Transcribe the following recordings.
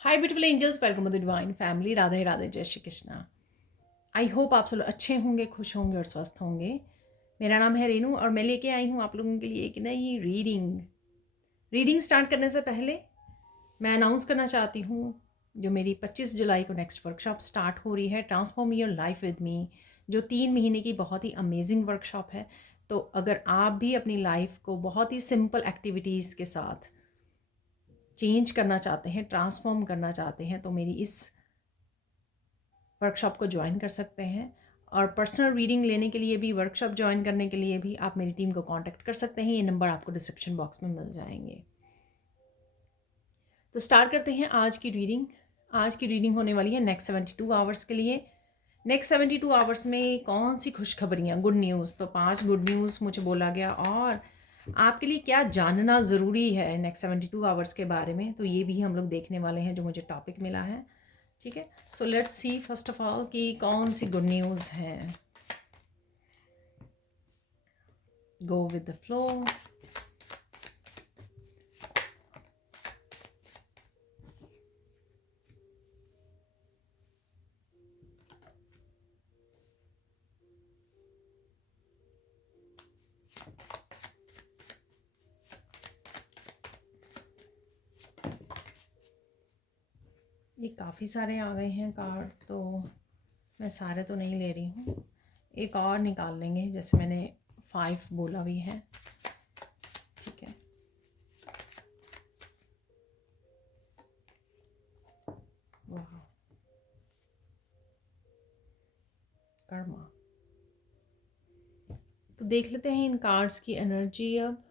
Hi beautiful angels, welcome to the divine family. Radhe Radhe, Jai Shri Krishna. I hope आप सब लोग अच्छे होंगे, खुश होंगे और स्वस्थ होंगे। मेरा नाम है रेनू और मैं लेके आई हूँ आप लोगों के लिए एक नई रीडिंग स्टार्ट करने से पहले मैं अनाउंस करना चाहती हूँ जो मेरी 25 जुलाई को नेक्स्ट वर्कशॉप स्टार्ट हो रही है, transform your life with me, जो 3 महीने की बहुत ही अमेजिंग वर्कशॉप है। तो अगर आप भी अपनी लाइफ को बहुत ही सिंपल एक्टिविटीज़ के साथ चेंज करना चाहते हैं, ट्रांसफॉर्म करना चाहते हैं, तो मेरी इस वर्कशॉप को ज्वाइन कर सकते हैं। और पर्सनल रीडिंग लेने के लिए भी, वर्कशॉप ज्वाइन करने के लिए भी आप मेरी टीम को कांटेक्ट कर सकते हैं। ये नंबर आपको डिस्क्रिप्शन बॉक्स में मिल जाएंगे। तो स्टार्ट करते हैं आज की रीडिंग। आज की रीडिंग होने वाली है नेक्स्ट 72 आवर्स के लिए। नेक्स्ट 72 आवर्स में कौन सी खुशखबरियाँ, गुड न्यूज़, तो 5 गुड न्यूज़ मुझे बोला गया। और आपके लिए क्या जानना ज़रूरी है नेक्स्ट 72 आवर्स के बारे में, तो ये भी हम लोग देखने वाले हैं जो मुझे टॉपिक मिला है। ठीक है, so let's see first of all कि कौन सी गुड न्यूज़ है। Go with the flow. ये काफ़ी सारे आ गए हैं कार्ड, तो मैं सारे तो नहीं ले रही हूँ, एक और निकाल लेंगे जैसे मैंने 5 बोला भी है। ठीक है, वाह, कर्मा। तो देख लेते हैं इन कार्ड्स की एनर्जी अब।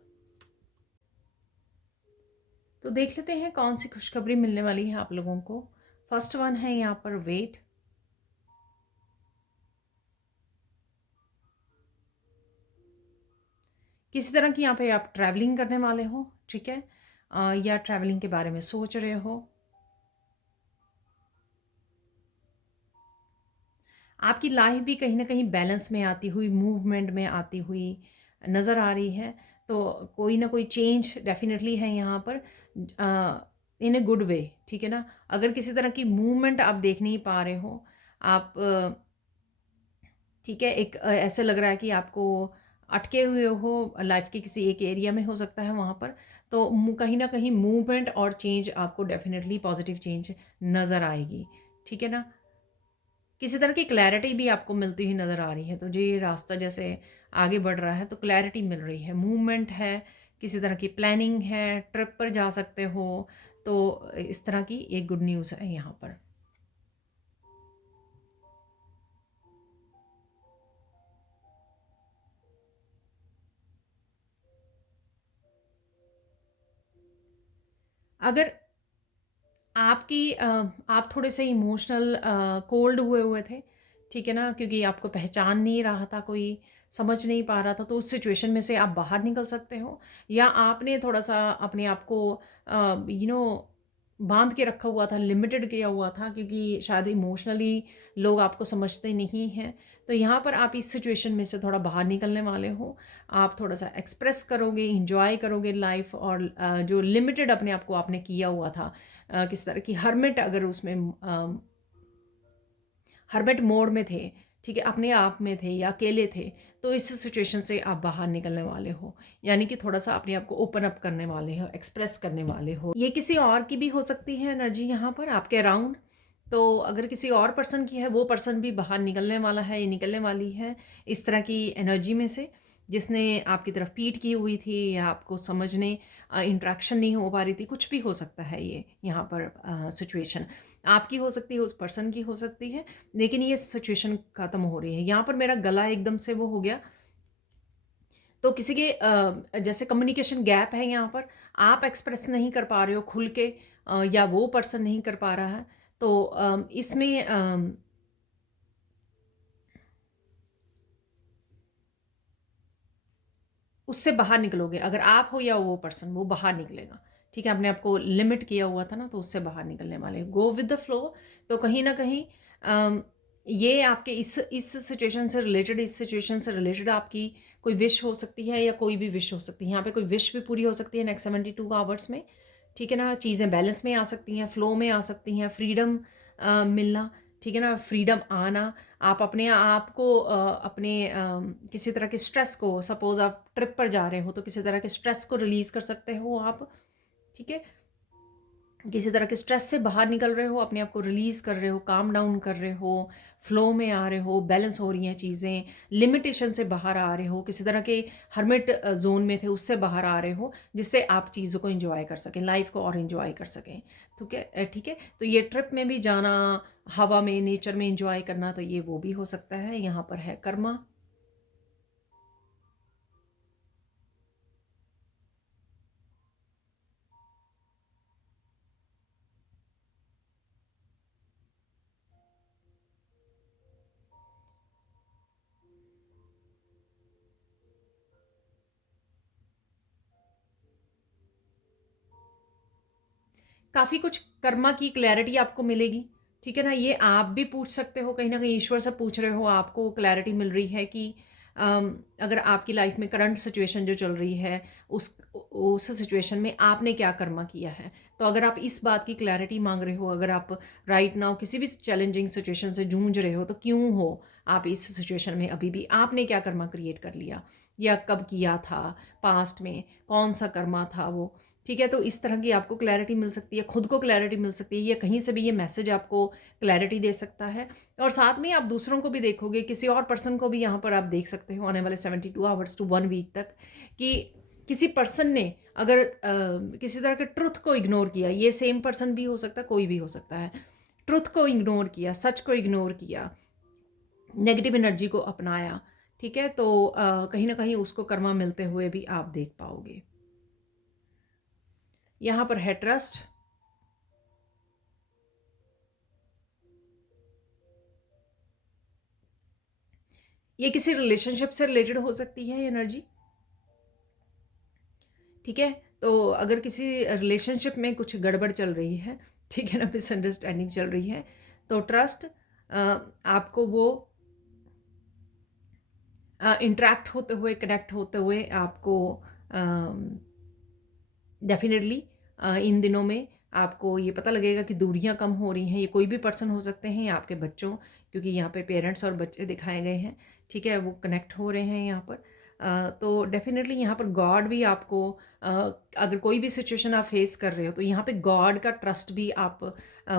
तो देख लेते हैं कौन सी खुशखबरी मिलने वाली है आप लोगों को। फर्स्ट वन है यहाँ पर वेट। किसी तरह की यहाँ पे आप ट्रैवलिंग करने वाले हो, ठीक है, या ट्रैवलिंग के बारे में सोच रहे हो। आपकी लाइफ भी कहीं ना कहीं बैलेंस में आती हुई, मूवमेंट में आती हुई नज़र आ रही है। तो कोई ना कोई चेंज डेफिनेटली है यहाँ पर, इन ए गुड वे। ठीक है ना, अगर किसी तरह की मूवमेंट आप देख नहीं पा रहे हो, आप ठीक है, एक ऐसे लग रहा है कि आपको अटके हुए हो लाइफ के किसी एक एरिया में, हो सकता है वहाँ पर। तो कहीं ना कहीं मूवमेंट और चेंज आपको डेफिनेटली पॉजिटिव चेंज नज़र आएगी। ठीक है ना, किसी तरह की क्लैरिटी भी आपको मिलती हुई नज़र आ रही है। तो जो ये रास्ता जैसे आगे बढ़ रहा है तो क्लैरिटी मिल रही है, मूवमेंट है, किसी तरह की प्लानिंग है, ट्रिप पर जा सकते हो। तो इस तरह की एक गुड न्यूज़ है यहाँ पर। अगर आप थोड़े से इमोशनल कोल्ड हुए हुए थे, ठीक है ना, क्योंकि आपको पहचान नहीं रहा था, कोई समझ नहीं पा रहा था, तो उस सिचुएशन में से आप बाहर निकल सकते हो। या आपने थोड़ा सा अपने आप को बांध के रखा हुआ था, लिमिटेड किया हुआ था, क्योंकि शायद इमोशनली लोग आपको समझते नहीं हैं। तो यहाँ पर आप इस सिचुएशन में से थोड़ा बाहर निकलने वाले हो। आप थोड़ा सा एक्सप्रेस करोगे, इंजॉय करोगे लाइफ, और जो लिमिटेड अपने आप को आपने किया हुआ था, किस तरह की हर्मिट, अगर उसमें हर्मिट मोड में थे, ठीक है, अपने आप में थे या अकेले थे, तो इस सिचुएशन से आप बाहर निकलने वाले हो। यानी कि थोड़ा सा अपने आप को ओपन अप करने वाले हो, एक्सप्रेस करने वाले हो। ये किसी और की भी हो सकती है एनर्जी यहाँ पर आपके अराउंड। तो अगर किसी और पर्सन की है, वो पर्सन भी बाहर निकलने वाला है या निकलने वाली है इस तरह की एनर्जी में से, जिसने आपकी तरफ पीठ की हुई थी या आपको समझने, इंट्रैक्शन नहीं हो पा रही थी। कुछ भी हो सकता है ये यहाँ पर सिचुएशन, आपकी हो सकती है, उस पर्सन की हो सकती है, लेकिन ये सिचुएशन ख़त्म हो रही है। यहाँ पर मेरा गला एकदम से वो हो गया, तो किसी के जैसे कम्युनिकेशन गैप है यहाँ पर, आप एक्सप्रेस नहीं कर पा रहे हो खुल के, या वो पर्सन नहीं कर पा रहा है। तो इसमें उससे बाहर निकलोगे, अगर आप हो या वो पर्सन, वो बाहर निकलेगा। ठीक है, आपने आपको लिमिट किया हुआ था ना, तो उससे बाहर निकलने वाले, गो विद द फ्लो। तो कहीं ना कहीं ये आपके इस सिचुएशन से रिलेटेड, इस सिचुएशन से रिलेटेड आपकी कोई विश हो सकती है, या कोई भी विश हो सकती है। यहाँ पे कोई विश भी पूरी हो सकती है नेक्स्ट 72 आवर्स में। ठीक है ना, चीज़ें बैलेंस में आ सकती हैं, फ्लो में आ सकती हैं, फ्रीडम मिलना, ठीक है ना, फ्रीडम आना। आप अपने आप को अपने किसी तरह के स्ट्रेस को, सपोज़ आप ट्रिप पर जा रहे हो तो किसी तरह के स्ट्रेस को रिलीज़ कर सकते हो आप, ठीक है। किसी तरह के स्ट्रेस से बाहर निकल रहे हो, अपने आप को रिलीज़ कर रहे हो, काम डाउन कर रहे हो, फ्लो में आ रहे हो, बैलेंस हो रही हैं चीज़ें, लिमिटेशन से बाहर आ रहे हो, किसी तरह के हर्मिट जोन में थे उससे बाहर आ रहे हो, जिससे आप चीज़ों को एंजॉय कर सकें, लाइफ को और एंजॉय कर सकें। ठीक है, ठीक है। तो ये ट्रिप में भी जाना, हवा में, नेचर में एंजॉय करना, तो ये वो भी हो सकता है। यहाँ पर है कर्मा। काफ़ी कुछ कर्मा की क्लैरिटी आपको मिलेगी, ठीक है ना। ये आप भी पूछ सकते हो, कहीं ना कहीं ईश्वर से पूछ रहे हो, आपको क्लैरिटी मिल रही है कि अगर आपकी लाइफ में करंट सिचुएशन जो चल रही है, उस सिचुएशन में आपने क्या कर्मा किया है। तो अगर आप इस बात की क्लैरिटी मांग रहे हो, अगर आप राइट नाउ किसी भी चैलेंजिंग सिचुएशन से जूझ रहे हो, तो क्यों हो आप इस सिचुएशन में, अभी भी आपने क्या कर्मा क्रिएट कर लिया या कब किया था, पास्ट में कौन सा कर्मा था वो, ठीक है। तो इस तरह की आपको क्लैरिटी मिल सकती है, खुद को क्लैरिटी मिल सकती है, या कहीं से भी ये मैसेज आपको क्लैरिटी दे सकता है। और साथ में आप दूसरों को भी देखोगे, किसी और पर्सन को भी यहाँ पर आप देख सकते हो आने वाले 72 आवर्स टू 1 वीक तक, कि किसी पर्सन ने अगर किसी तरह के ट्रुथ को इग्नोर किया, ये सेम पर्सन भी हो सकता है, कोई भी हो सकता है, ट्रुथ को इग्नोर किया, सच को इग्नोर किया, नेगेटिव एनर्जी को अपनाया, ठीक है। तो कहीं ना कहीं उसको कर्मा मिलते हुए भी आप देख पाओगे। यहाँ पर है ट्रस्ट। ये किसी रिलेशनशिप से रिलेटेड हो सकती है एनर्जी, ठीक है। तो अगर किसी रिलेशनशिप में कुछ गड़बड़ चल रही है, ठीक है ना, मिसअंडरस्टैंडिंग चल रही है, तो ट्रस्ट आपको वो इंटरेक्ट होते हुए, कनेक्ट होते हुए आपको डेफिनेटली इन दिनों में आपको ये पता लगेगा कि दूरियां कम हो रही हैं। ये कोई भी पर्सन हो सकते हैं या आपके बच्चों, क्योंकि यहाँ पे पेरेंट्स और बच्चे दिखाए गए हैं, ठीक है, वो कनेक्ट हो रहे हैं यहाँ पर। तो डेफिनेटली यहाँ पर गॉड भी आपको अगर कोई भी सिचुएशन आप फेस कर रहे हो, तो यहाँ पे गॉड का ट्रस्ट भी आप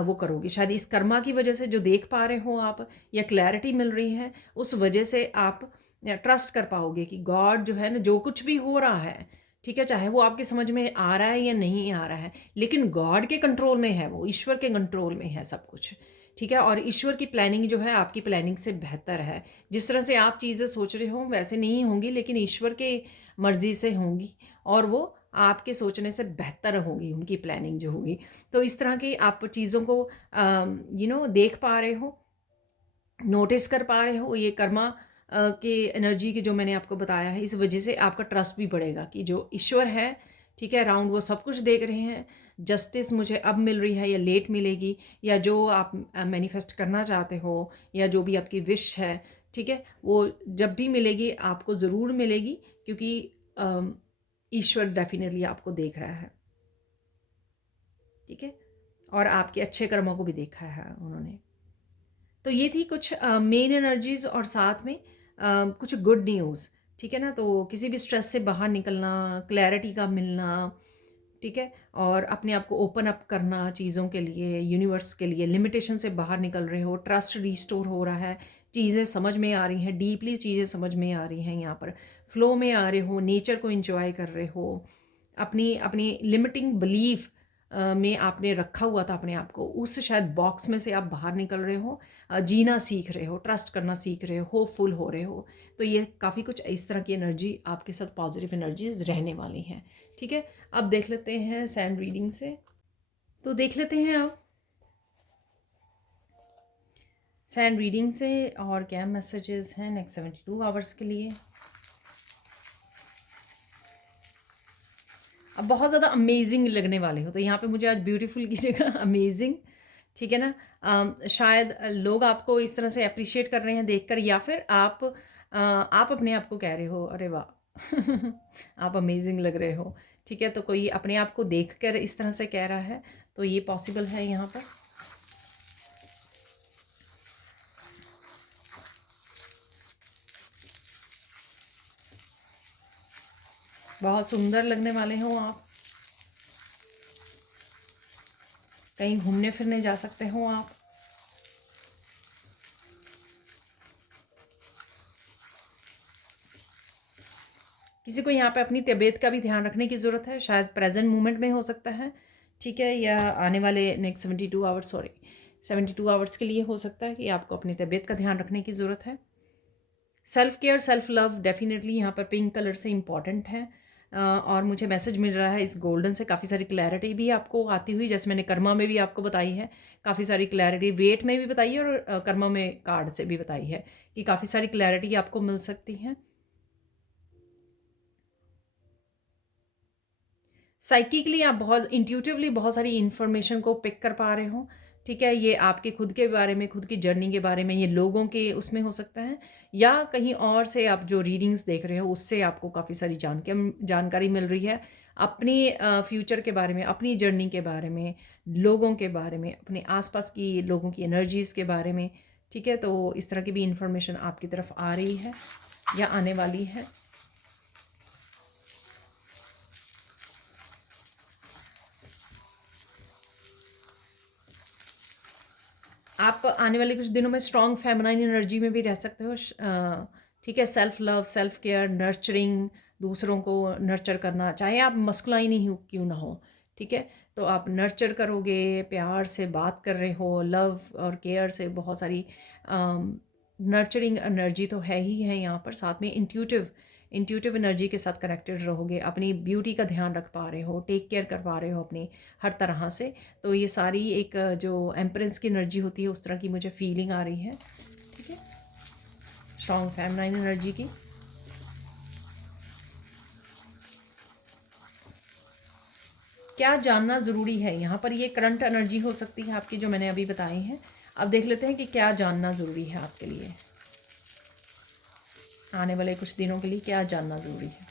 वो करोगे, शायद इस कर्मा की वजह से जो देख पा रहे हो आप, या क्लैरिटी मिल रही है, उस वजह से आप ट्रस्ट कर पाओगे कि गॉड जो है ना, जो कुछ भी हो रहा है, ठीक है, चाहे वो आपके समझ में आ रहा है या नहीं आ रहा है, लेकिन गॉड के कंट्रोल में है, वो ईश्वर के कंट्रोल में है सब कुछ, ठीक है। और ईश्वर की प्लानिंग जो है आपकी प्लानिंग से बेहतर है। जिस तरह से आप चीज़ें सोच रहे हो वैसे नहीं होंगी, लेकिन ईश्वर के मर्जी से होंगी, और वो आपके सोचने से बेहतर होगी उनकी प्लानिंग जो होगी। तो इस तरह की आप चीज़ों को देख पा रहे हो, नोटिस कर पा रहे हो, ये कर्मा के एनर्जी की जो मैंने आपको बताया है, इस वजह से आपका ट्रस्ट भी बढ़ेगा कि जो ईश्वर है, ठीक है, अराउंड वो सब कुछ देख रहे हैं। जस्टिस मुझे अब मिल रही है या लेट मिलेगी, या जो आप मैनिफेस्ट करना चाहते हो, या जो भी आपकी विश है, ठीक है, वो जब भी मिलेगी आपको ज़रूर मिलेगी, क्योंकि ईश्वर डेफिनेटली आपको देख रहा है, ठीक है, और आपके अच्छे कर्मों को भी देखा है उन्होंने। तो ये थी कुछ मेन एनर्जीज, और साथ में कुछ गुड न्यूज़, ठीक है ना। तो किसी भी स्ट्रेस से बाहर निकलना, क्लैरिटी का मिलना, ठीक है, और अपने आप को ओपन अप करना चीज़ों के लिए, यूनिवर्स के लिए, लिमिटेशन से बाहर निकल रहे हो, ट्रस्ट रिस्टोर हो रहा है, चीज़ें समझ में आ रही हैं, डीपली चीज़ें समझ में आ रही हैं, यहाँ पर फ्लो में आ रहे हो, नेचर को एंजॉय कर रहे हो, अपनी अपनी लिमिटिंग बिलीफ में आपने रखा हुआ था अपने आप को, उस शायद बॉक्स में से आप बाहर निकल रहे हो, जीना सीख रहे हो, ट्रस्ट करना सीख रहे हो, होपफुल हो रहे हो। तो ये काफ़ी कुछ इस तरह की एनर्जी आपके साथ, पॉजिटिव एनर्जीज रहने वाली हैं, ठीक है। अब देख लेते हैं सैंड रीडिंग से। तो देख लेते हैं अब सैंड रीडिंग से और क्या मैसेजेस हैं नेक्स्ट 72 आवर्स के लिए। अब बहुत ज़्यादा अमेजिंग लगने वाले हो, तो यहाँ पे मुझे आज ब्यूटीफुल की जगह अमेजिंग, ठीक है ना। शायद लोग आपको इस तरह से अप्रिशिएट कर रहे हैं देखकर, या फिर आप अपने आप को कह रहे हो अरे वाह आप अमेजिंग लग रहे हो, ठीक है, तो कोई अपने आप को देखकर इस तरह से कह रहा है, तो ये पॉसिबल है यहाँ पर। बहुत सुंदर लगने वाले हो आप, कहीं घूमने फिरने जा सकते हो आप। किसी को यहाँ पे अपनी तबीयत का भी ध्यान रखने की ज़रूरत है, शायद प्रेजेंट मोमेंट में हो सकता है, ठीक है, या आने वाले नेक्स्ट 72 आवर्स, सॉरी 72 आवर्स के लिए हो सकता है कि आपको अपनी तबीयत का ध्यान रखने की ज़रूरत है। Self care, self love definitely यहाँ पर पिंक कलर से इम्पॉर्टेंट है। और मुझे मैसेज मिल रहा है इस गोल्डन से, काफ़ी सारी क्लैरिटी भी आपको आती हुई, जैसे मैंने कर्मा में भी आपको बताई है, काफ़ी सारी क्लैरिटी वेट में भी बताई है, और कर्मा में कार्ड से भी बताई है कि काफ़ी सारी क्लैरिटी आपको मिल सकती है। साइकिकली आप बहुत इंट्यूटिवली बहुत सारी इन्फॉर्मेशन को पिक कर पा रहे हो, ठीक है, ये आपके खुद के बारे में, खुद की जर्नी के बारे में, ये लोगों के उसमें हो सकता है, या कहीं और से आप जो रीडिंग्स देख रहे हो उससे आपको काफ़ी सारी जानकारी मिल रही है अपनी फ्यूचर के बारे में, अपनी जर्नी के बारे में, लोगों के बारे में, अपने आसपास की लोगों की एनर्जीज़ के बारे में, ठीक है, तो इस तरह की भी इंफॉर्मेशन आपकी तरफ आ रही है या आने वाली है। आप आने वाले कुछ दिनों में स्ट्रॉन्ग फेमिनाइन एनर्जी में भी रह सकते हो, ठीक है, self love, self care, nurturing, दूसरों को नर्चर करना, चाहे आप मस्कुलाइन ही क्यों ना हो, ठीक है, तो आप नर्चर करोगे, प्यार से बात कर रहे हो, लव और केयर से बहुत सारी नर्चरिंग एनर्जी तो है ही है यहाँ पर, साथ में इंट्यूटिव एनर्जी के साथ कनेक्टेड रहोगे, अपनी ब्यूटी का ध्यान रख पा रहे हो, टेक केयर कर पा रहे हो अपनी हर तरह से, तो ये सारी एक जो एम्प्रेंस की एनर्जी होती है उस तरह की मुझे फीलिंग आ रही है, ठीक है, स्ट्रॉन्ग फेमिनाइन एनर्जी की। क्या जानना ज़रूरी है यहाँ पर, ये करंट एनर्जी हो सकती है आपकी जो मैंने अभी बताई है। अब देख लेते हैं कि क्या जानना ज़रूरी है आपके लिए, आने वाले कुछ दिनों के लिए क्या जानना ज़रूरी है।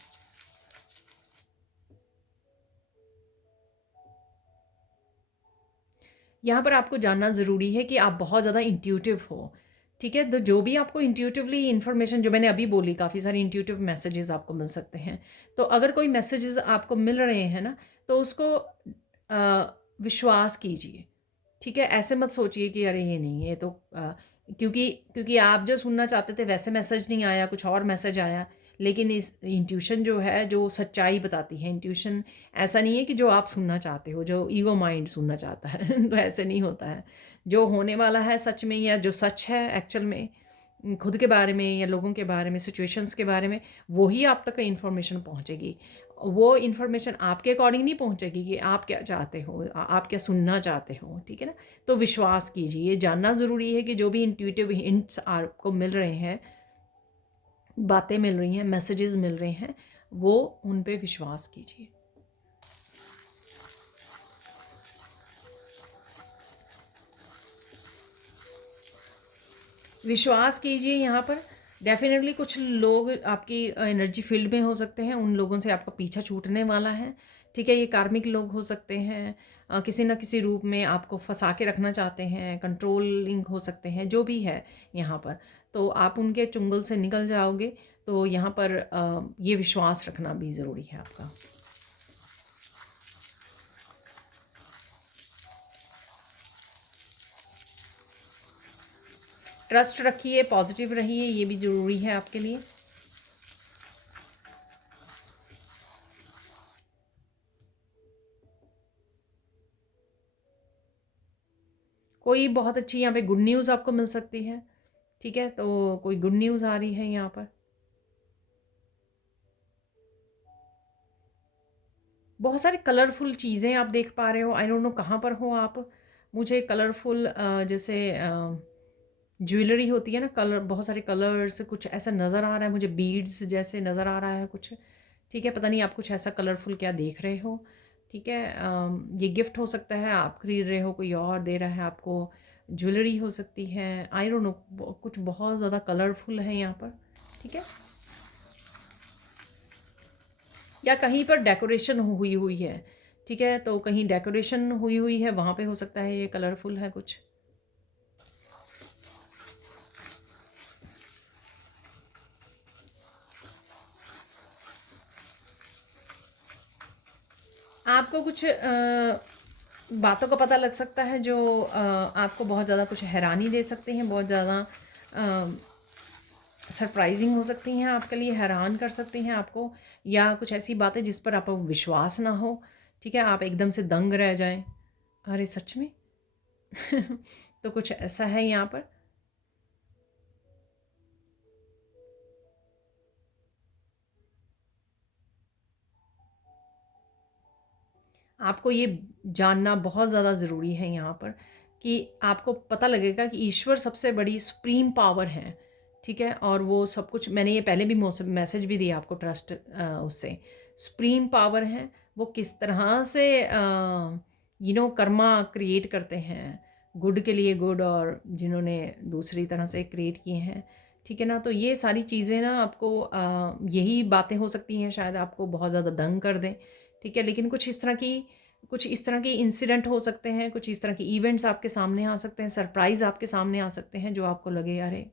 यहाँ पर आपको जानना ज़रूरी है कि आप बहुत ज़्यादा इंट्यूटिव हो, ठीक है, तो जो भी आपको इंट्यूटिवली इन्फॉर्मेशन जो मैंने अभी बोली, काफ़ी सारी इंट्यूटिव मैसेजेस आपको मिल सकते हैं, तो अगर कोई मैसेजेस आपको मिल रहे हैं ना, तो उसको विश्वास कीजिए, ठीक है, ऐसे मत सोचिए कि अरे ये नहीं, ये तो क्योंकि क्योंकि आप जो सुनना चाहते थे वैसे मैसेज नहीं आया, कुछ और मैसेज आया, लेकिन इस इंट्यूशन जो है जो सच्चाई बताती है, इंट्यूशन ऐसा नहीं है कि जो आप सुनना चाहते हो, जो ईगो माइंड सुनना चाहता है तो ऐसे नहीं होता है, जो होने वाला है सच में, या जो सच है एक्चुअल में खुद के बारे में या लोगों के बारे में, सिचुएशंस के बारे में, वही आप तक इन्फॉर्मेशन पहुंचेगी। वो इन्फॉर्मेशन आपके अकॉर्डिंग नहीं पहुंचेगी कि आप क्या चाहते हो, आप क्या सुनना चाहते हो, ठीक है ना, तो विश्वास कीजिए, ये जानना ज़रूरी है कि जो भी इंट्यूटिव हिंट्स आपको मिल रहे हैं, बातें मिल रही हैं, मैसेजेस मिल रहे हैं, वो उन पे विश्वास कीजिए। विश्वास कीजिए यहाँ पर डेफिनेटली कुछ लोग आपकी एनर्जी फील्ड में हो सकते हैं, उन लोगों से आपका पीछा छूटने वाला है, ठीक है, ये कार्मिक लोग हो सकते हैं, किसी न किसी रूप में आपको फंसा के रखना चाहते हैं, कंट्रोलिंग हो सकते हैं, जो भी है यहाँ पर, तो आप उनके चुंगल से निकल जाओगे, तो यहाँ पर ये विश्वास रखना भी ज़रूरी है आपका। ट्रस्ट रखिए, पॉजिटिव रहिए, ये भी ज़रूरी है आपके लिए। कोई बहुत अच्छी यहाँ पे गुड न्यूज़ आपको मिल सकती है, ठीक है, तो कोई गुड न्यूज़ आ रही है यहाँ पर। बहुत सारी कलरफुल चीज़ें आप देख पा रहे हो, आई डोंट नो कहाँ पर हो आप, मुझे कलरफुल जैसे ज्वेलरी होती है ना, कलर, बहुत सारे कलर्स, कुछ ऐसा नज़र आ रहा है मुझे, बीड्स जैसे नज़र आ रहा है कुछ, ठीक है, पता नहीं आप कुछ ऐसा कलरफुल क्या देख रहे हो, ठीक है, ये गिफ्ट हो सकता है, आप खरीद रहे हो, कोई और दे रहा है आपको, ज्वेलरी हो सकती है, आई डोंट नो, कुछ बहुत ज़्यादा कलरफुल है यहाँ पर, ठीक है। या कहीं पर डेकोरेशन हुई हुई है, ठीक है, तो कहीं डेकोरेशन हुई हुई है वहाँ पे हो सकता है ये कलरफुल है कुछ। आपको कुछ बातों का पता लग सकता है जो आपको बहुत ज़्यादा कुछ हैरानी दे सकती हैं, बहुत ज़्यादा सरप्राइजिंग हो सकती हैं, आपके लिए हैरान कर सकती हैं आपको, या कुछ ऐसी बातें जिस पर आपको विश्वास ना हो, ठीक है, आप एकदम से दंग रह जाएं, अरे सच में। तो कुछ ऐसा है यहाँ पर। आपको ये जानना बहुत ज़्यादा ज़रूरी है यहाँ पर कि आपको पता लगेगा कि ईश्वर सबसे बड़ी सुप्रीम पावर है, ठीक है, और वो सब कुछ, मैंने ये पहले भी मैसेज भी दिया आपको, ट्रस्ट उससे सुप्रीम पावर है, वो किस तरह से कर्मा क्रिएट करते हैं, गुड के लिए गुड, और जिन्होंने दूसरी तरह से क्रिएट किए हैं, ठीक है ना। तो ये सारी चीज़ें ना आपको यही बातें हो सकती हैं शायद आपको बहुत ज़्यादा दंग कर दें, ठीक है, लेकिन कुछ इस तरह के इंसिडेंट हो सकते हैं, कुछ इस तरह के इवेंट्स आपके सामने आ सकते हैं, सरप्राइज़ आपके सामने आ सकते हैं जो आपको लगे अरे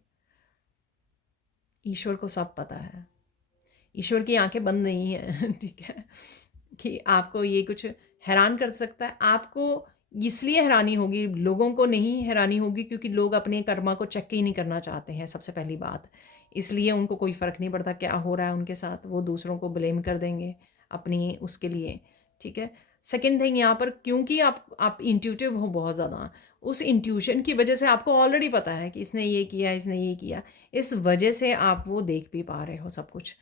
ईश्वर को सब पता है, ईश्वर की आंखें बंद नहीं हैं। ठीक है, कि आपको ये कुछ हैरान कर सकता है। आपको इसलिए हैरानी होगी, लोगों को नहीं हैरानी होगी, क्योंकि लोग अपने कर्मा को चेक ही नहीं करना चाहते हैं, सबसे पहली बात। इसलिए उनको कोई फ़र्क नहीं पड़ता क्या हो रहा है उनके साथ, वो दूसरों को ब्लेम कर देंगे अपनी उसके लिए, ठीक है। सेकंड थिंग यहाँ पर, क्योंकि आप इंट्यूटिव हो बहुत ज़्यादा, उस इंट्यूशन की वजह से आपको ऑलरेडी पता है कि इसने ये किया, इसने ये किया, इस वजह से आप वो देख भी पा रहे हो सब कुछ।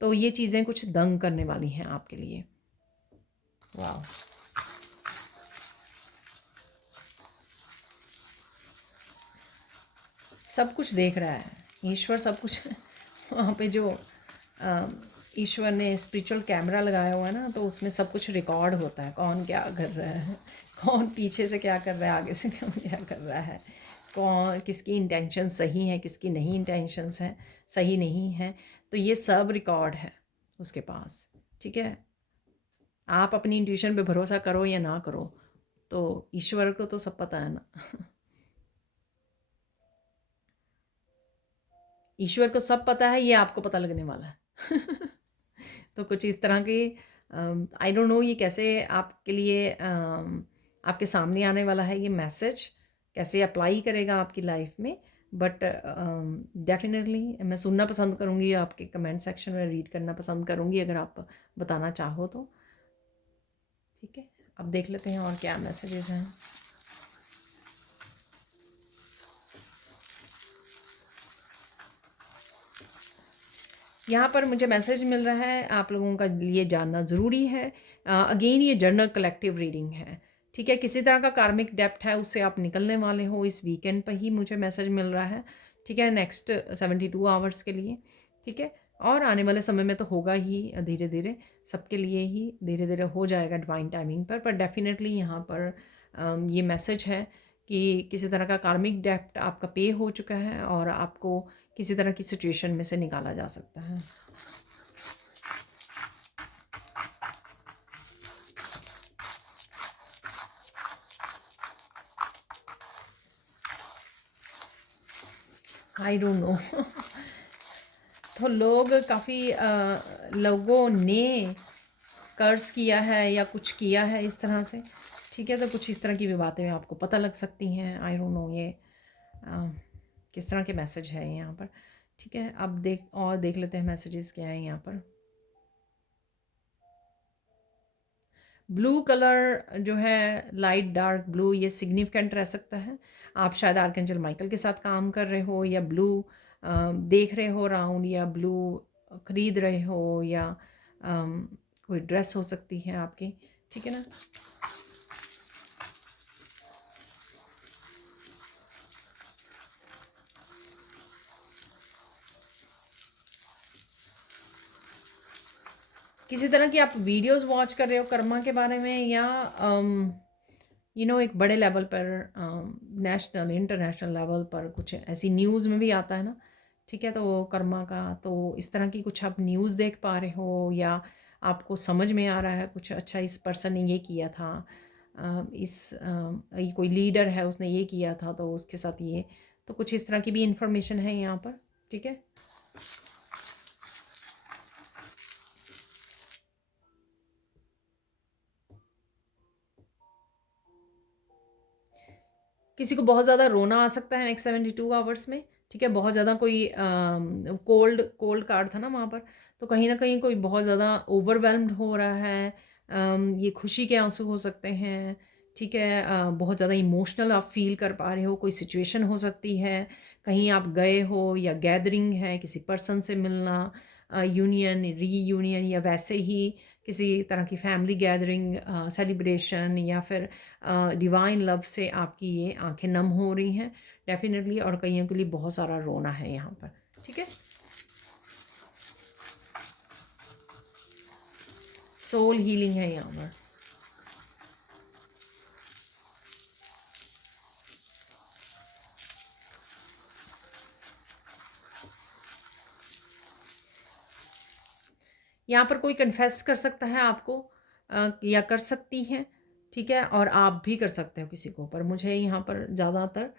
तो ये चीज़ें कुछ दंग करने वाली हैं आपके लिए। वाह, सब कुछ देख रहा है ईश्वर, सब कुछ। वहाँ पे जो ईश्वर ने स्पिरिचुअल कैमरा लगाया हुआ है ना, तो उसमें सब कुछ रिकॉर्ड होता है, कौन क्या कर रहा है, कौन पीछे से क्या कर रहा है, आगे से कौन क्या कर रहा है, कौन किसकी इंटेंशन सही है, किसकी नहीं इंटेंशंस है, सही नहीं है, तो ये सब रिकॉर्ड है उसके पास, ठीक है। आप अपनी इंट्यूशन पे भरोसा करो या ना करो, तो ईश्वर को तो सब पता है ना। ईश्वर को सब पता है, ये आपको पता लगने वाला है। तो कुछ इस तरह की आई डोंट नो ये कैसे आपके लिए आपके सामने आने वाला है, ये मैसेज कैसे अप्लाई करेगा आपकी लाइफ में, बट डेफिनेटली मैं सुनना पसंद करूँगी, आपके कमेंट सेक्शन में रीड करना पसंद करूँगी अगर आप बताना चाहो तो, ठीक है। अब देख लेते हैं और क्या मैसेजेस हैं। यहाँ पर मुझे मैसेज मिल रहा है, आप लोगों का लिए जानना ज़रूरी है। अगेन ये जर्नल कलेक्टिव रीडिंग है, ठीक है। किसी तरह का कार्मिक डेप्थ है, उससे आप निकलने वाले हो इस वीकेंड पर ही, मुझे मैसेज मिल रहा है, ठीक है, नेक्स्ट 72 आवर्स के लिए, ठीक है। और आने वाले समय में तो होगा ही, धीरे धीरे सबके लिए ही धीरे धीरे हो जाएगा डिवाइन टाइमिंग पर डेफिनेटली यहाँ पर ये मैसेज है कि किसी तरह का कार्मिक डेप्ट आपका पे हो चुका है और आपको किसी तरह की सिचुएशन में से निकाला जा सकता है। I don't know. तो लोग काफ़ी लोगों ने कर्ज किया है या कुछ किया है इस तरह से, ठीक है, तो कुछ इस तरह की भी बातें आपको पता लग सकती हैं। आई डोंट नो ये किस तरह के मैसेज है यहाँ पर, ठीक है। अब देख लेते हैं मैसेजेस क्या हैं यहाँ पर। ब्लू कलर जो है, लाइट डार्क ब्लू, ये सिग्निफिकेंट रह सकता है। आप शायद आर्कएंजल माइकल के साथ काम कर रहे हो, या ब्लू देख रहे हो राउंड, या ब्लू खरीद रहे हो, या कोई ड्रेस हो सकती है आपकी, ठीक है ना। किसी तरह की आप वीडियोस वॉच कर रहे हो कर्मा के बारे में, या एक बड़े लेवल पर, नेशनल इंटरनेशनल लेवल पर कुछ ऐसी न्यूज़ में भी आता है ना, ठीक है, तो कर्मा का, तो इस तरह की कुछ आप न्यूज़ देख पा रहे हो, या आपको समझ में आ रहा है कुछ अच्छा इस पर्सन ने ये किया था, ये कोई लीडर है उसने ये किया था तो उसके साथ ये, तो कुछ इस तरह की भी इंफॉर्मेशन है यहाँ पर। ठीक है, किसी को बहुत ज़्यादा रोना आ सकता है नेक्स्ट 72 आवर्स में। ठीक है, बहुत ज़्यादा कोई कोल्ड कोल्ड कार्ड था ना वहाँ पर, तो कहीं ना कहीं कोई बहुत ज़्यादा ओवरवेलम्ड हो रहा है। ये खुशी के आंसू हो सकते हैं। ठीक है, बहुत ज़्यादा इमोशनल आप फील कर पा रहे हो, कोई सिचुएशन हो सकती है, कहीं आप गए हो या गैदरिंग है किसी पर्सन से मिलना, यूनियन रीयूनियन, या वैसे ही किसी तरह की फैमिली गैदरिंग, सेलिब्रेशन, या फिर डिवाइन लव से आपकी ये आंखें नम हो रही हैं डेफिनेटली, और कईयों के लिए बहुत सारा रोना है यहाँ पर। ठीक है, सोल हीलिंग है यहाँ पर। यहाँ पर कोई कन्फेस कर सकता है आपको, या कर सकती हैं। ठीक है, और आप भी कर सकते हो किसी को, पर मुझे यहाँ पर ज़्यादातर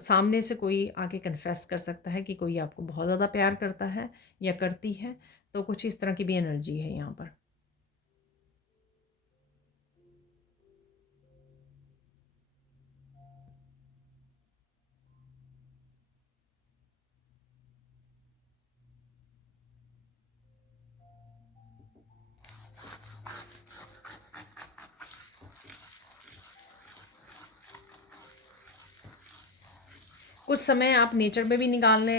सामने से कोई आके कन्फेस कर सकता है कि कोई आपको बहुत ज़्यादा प्यार करता है या करती है, तो कुछ इस तरह की भी एनर्जी है यहाँ पर। कुछ समय आप नेचर में भी निकालने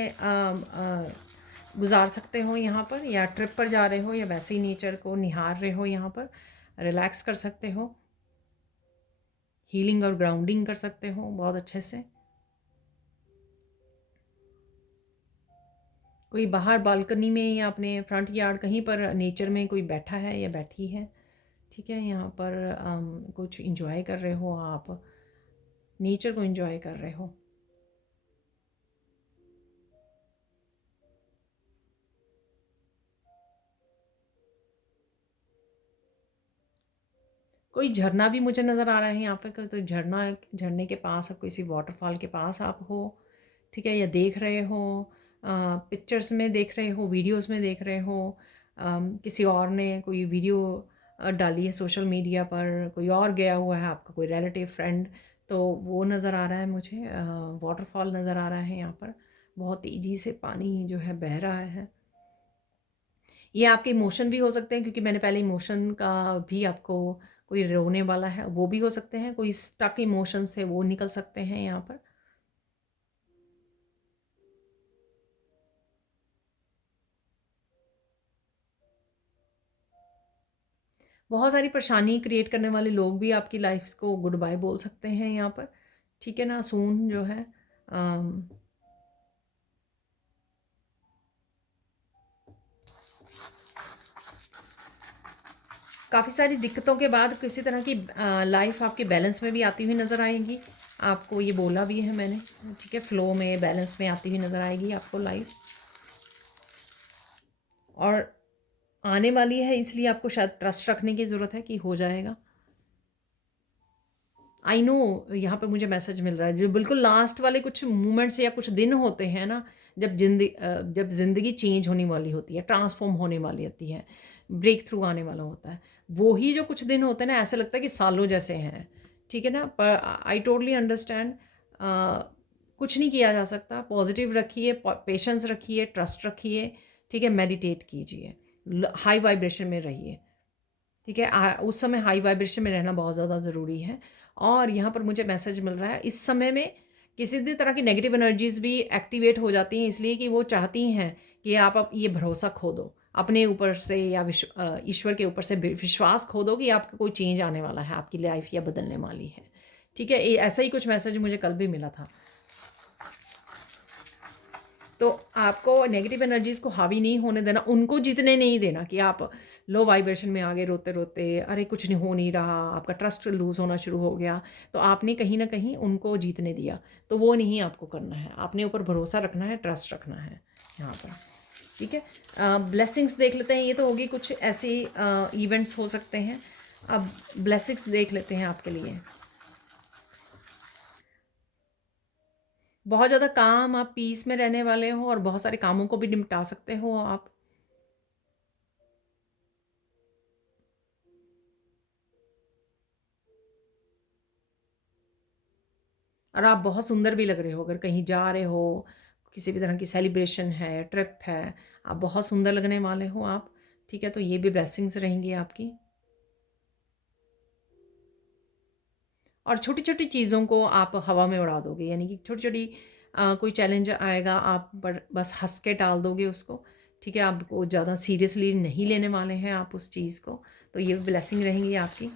गुजार सकते हो यहाँ पर, या ट्रिप पर जा रहे हो या वैसे ही नेचर को निहार रहे हो, यहाँ पर रिलैक्स कर सकते हो, हीलिंग और ग्राउंडिंग कर सकते हो बहुत अच्छे से। कोई बाहर बालकनी में या अपने फ्रंट यार्ड कहीं पर नेचर में कोई बैठा है या बैठी है। ठीक है, यहाँ पर कुछ इंजॉय कर रहे हो आप, नेचर को इंजॉय कर रहे हो। कोई झरना भी मुझे नज़र आ रहा है यहाँ पे, तो झरना, झरने के पास आप, किसी वाटरफॉल के पास आप हो। ठीक है, या देख रहे हो, पिक्चर्स में देख रहे हो, वीडियोस में देख रहे हो, किसी और ने कोई वीडियो डाली है सोशल मीडिया पर, कोई और गया हुआ है आपका कोई रिलेटिव फ्रेंड, तो वो नज़र आ रहा है मुझे। वाटरफॉल नज़र आ रहा है यहाँ पर, बहुत तेज़ी से पानी जो है बह रहा है। ये आपके इमोशन भी हो सकते हैं, क्योंकि मैंने पहले इमोशन का भी आपको, कोई रोने वाला है वो भी हो सकते हैं, कोई स्टक इमोशंस थे वो निकल सकते हैं यहाँ पर। बहुत सारी परेशानी क्रिएट करने वाले लोग भी आपकी लाइफ को गुड बाय बोल सकते हैं यहाँ पर। ठीक है ना, सून जो है काफ़ी सारी दिक्कतों के बाद किसी तरह की लाइफ आपके बैलेंस में भी आती हुई नज़र आएगी। आपको ये बोला भी है मैंने। ठीक है, फ्लो में, बैलेंस में आती हुई नज़र आएगी आपको लाइफ, और आने वाली है, इसलिए आपको शायद ट्रस्ट रखने की ज़रूरत है कि हो जाएगा। आई नो यहाँ पे मुझे मैसेज मिल रहा है, जो बिल्कुल लास्ट वाले कुछ मोमेंट्स या कुछ दिन होते हैं ना, जब ज़िंदगी चेंज होने वाली होती है, ट्रांसफॉर्म होने वाली होती है, ब्रेक थ्रू आने वाला होता है, वो ही जो कुछ दिन होते हैं ना, ऐसा लगता है कि सालों जैसे हैं। ठीक है ना, पर आई टोटली अंडरस्टैंड। कुछ नहीं किया जा सकता, पॉजिटिव रखिए, पेशेंस रखिए, ट्रस्ट रखिए। ठीक है, मेडिटेट कीजिए, हाई वाइब्रेशन में रहिए। ठीक है, उस समय हाई वाइब्रेशन में रहना बहुत ज़्यादा ज़रूरी है। और यहाँ पर मुझे मैसेज मिल रहा है, इस समय में किसी भी तरह की नेगेटिव एनर्जीज भी एक्टिवेट हो जाती हैं, इसलिए कि वो चाहती हैं कि आप ये भरोसा खो दो अपने ऊपर से, या ईश्वर के ऊपर से विश्वास खो दो कि आपका कोई चेंज आने वाला है, आपकी लाइफ या बदलने वाली है। ठीक है, ऐसा ही कुछ मैसेज मुझे कल भी मिला था। तो आपको नेगेटिव एनर्जीज़ को हावी नहीं होने देना, उनको जीतने नहीं देना कि आप लो वाइब्रेशन में आगे रोते रोते, अरे कुछ नहीं हो नहीं रहा, आपका ट्रस्ट लूज़ होना शुरू हो गया, तो आपने कहीं ना कहीं उनको जीतने दिया। तो वो नहीं आपको करना है, अपने ऊपर भरोसा रखना है, ट्रस्ट रखना है यहाँ पर। ठीक है। ब्लेसिंग्स देख लेते हैं। ये तो होगी कुछ ऐसी इवेंट्स हो सकते हैं। अब ब्लेसिंग्स देख लेते हैं आपके लिए। बहुत ज़्यादा काम, आप पीस में रहने वाले हो और बहुत सारे कामों को भी निपटा सकते हो आप। और आप बहुत सुंदर भी लग रहे हो। अगर कहीं जा रहे हो, किसी भी तरह की सेलिब्रेशन है, ट्रिप है, आप बहुत सुंदर लगने वाले हो आप। ठीक है, तो ये भी ब्लेसिंग्स रहेंगी आपकी। और छोटी-छोटी चीज़ों को आप हवा में उड़ा दोगे, यानी कि छोटी-छोटी कोई चैलेंज आएगा, आप पर बस हँस के टाल दोगे उसको। ठीक है, आपको ज़्यादा सीरियसली नहीं लेने वाले हैं आप उस चीज़ को। तो ये ब्लेसिंग रहेंगी आपकी।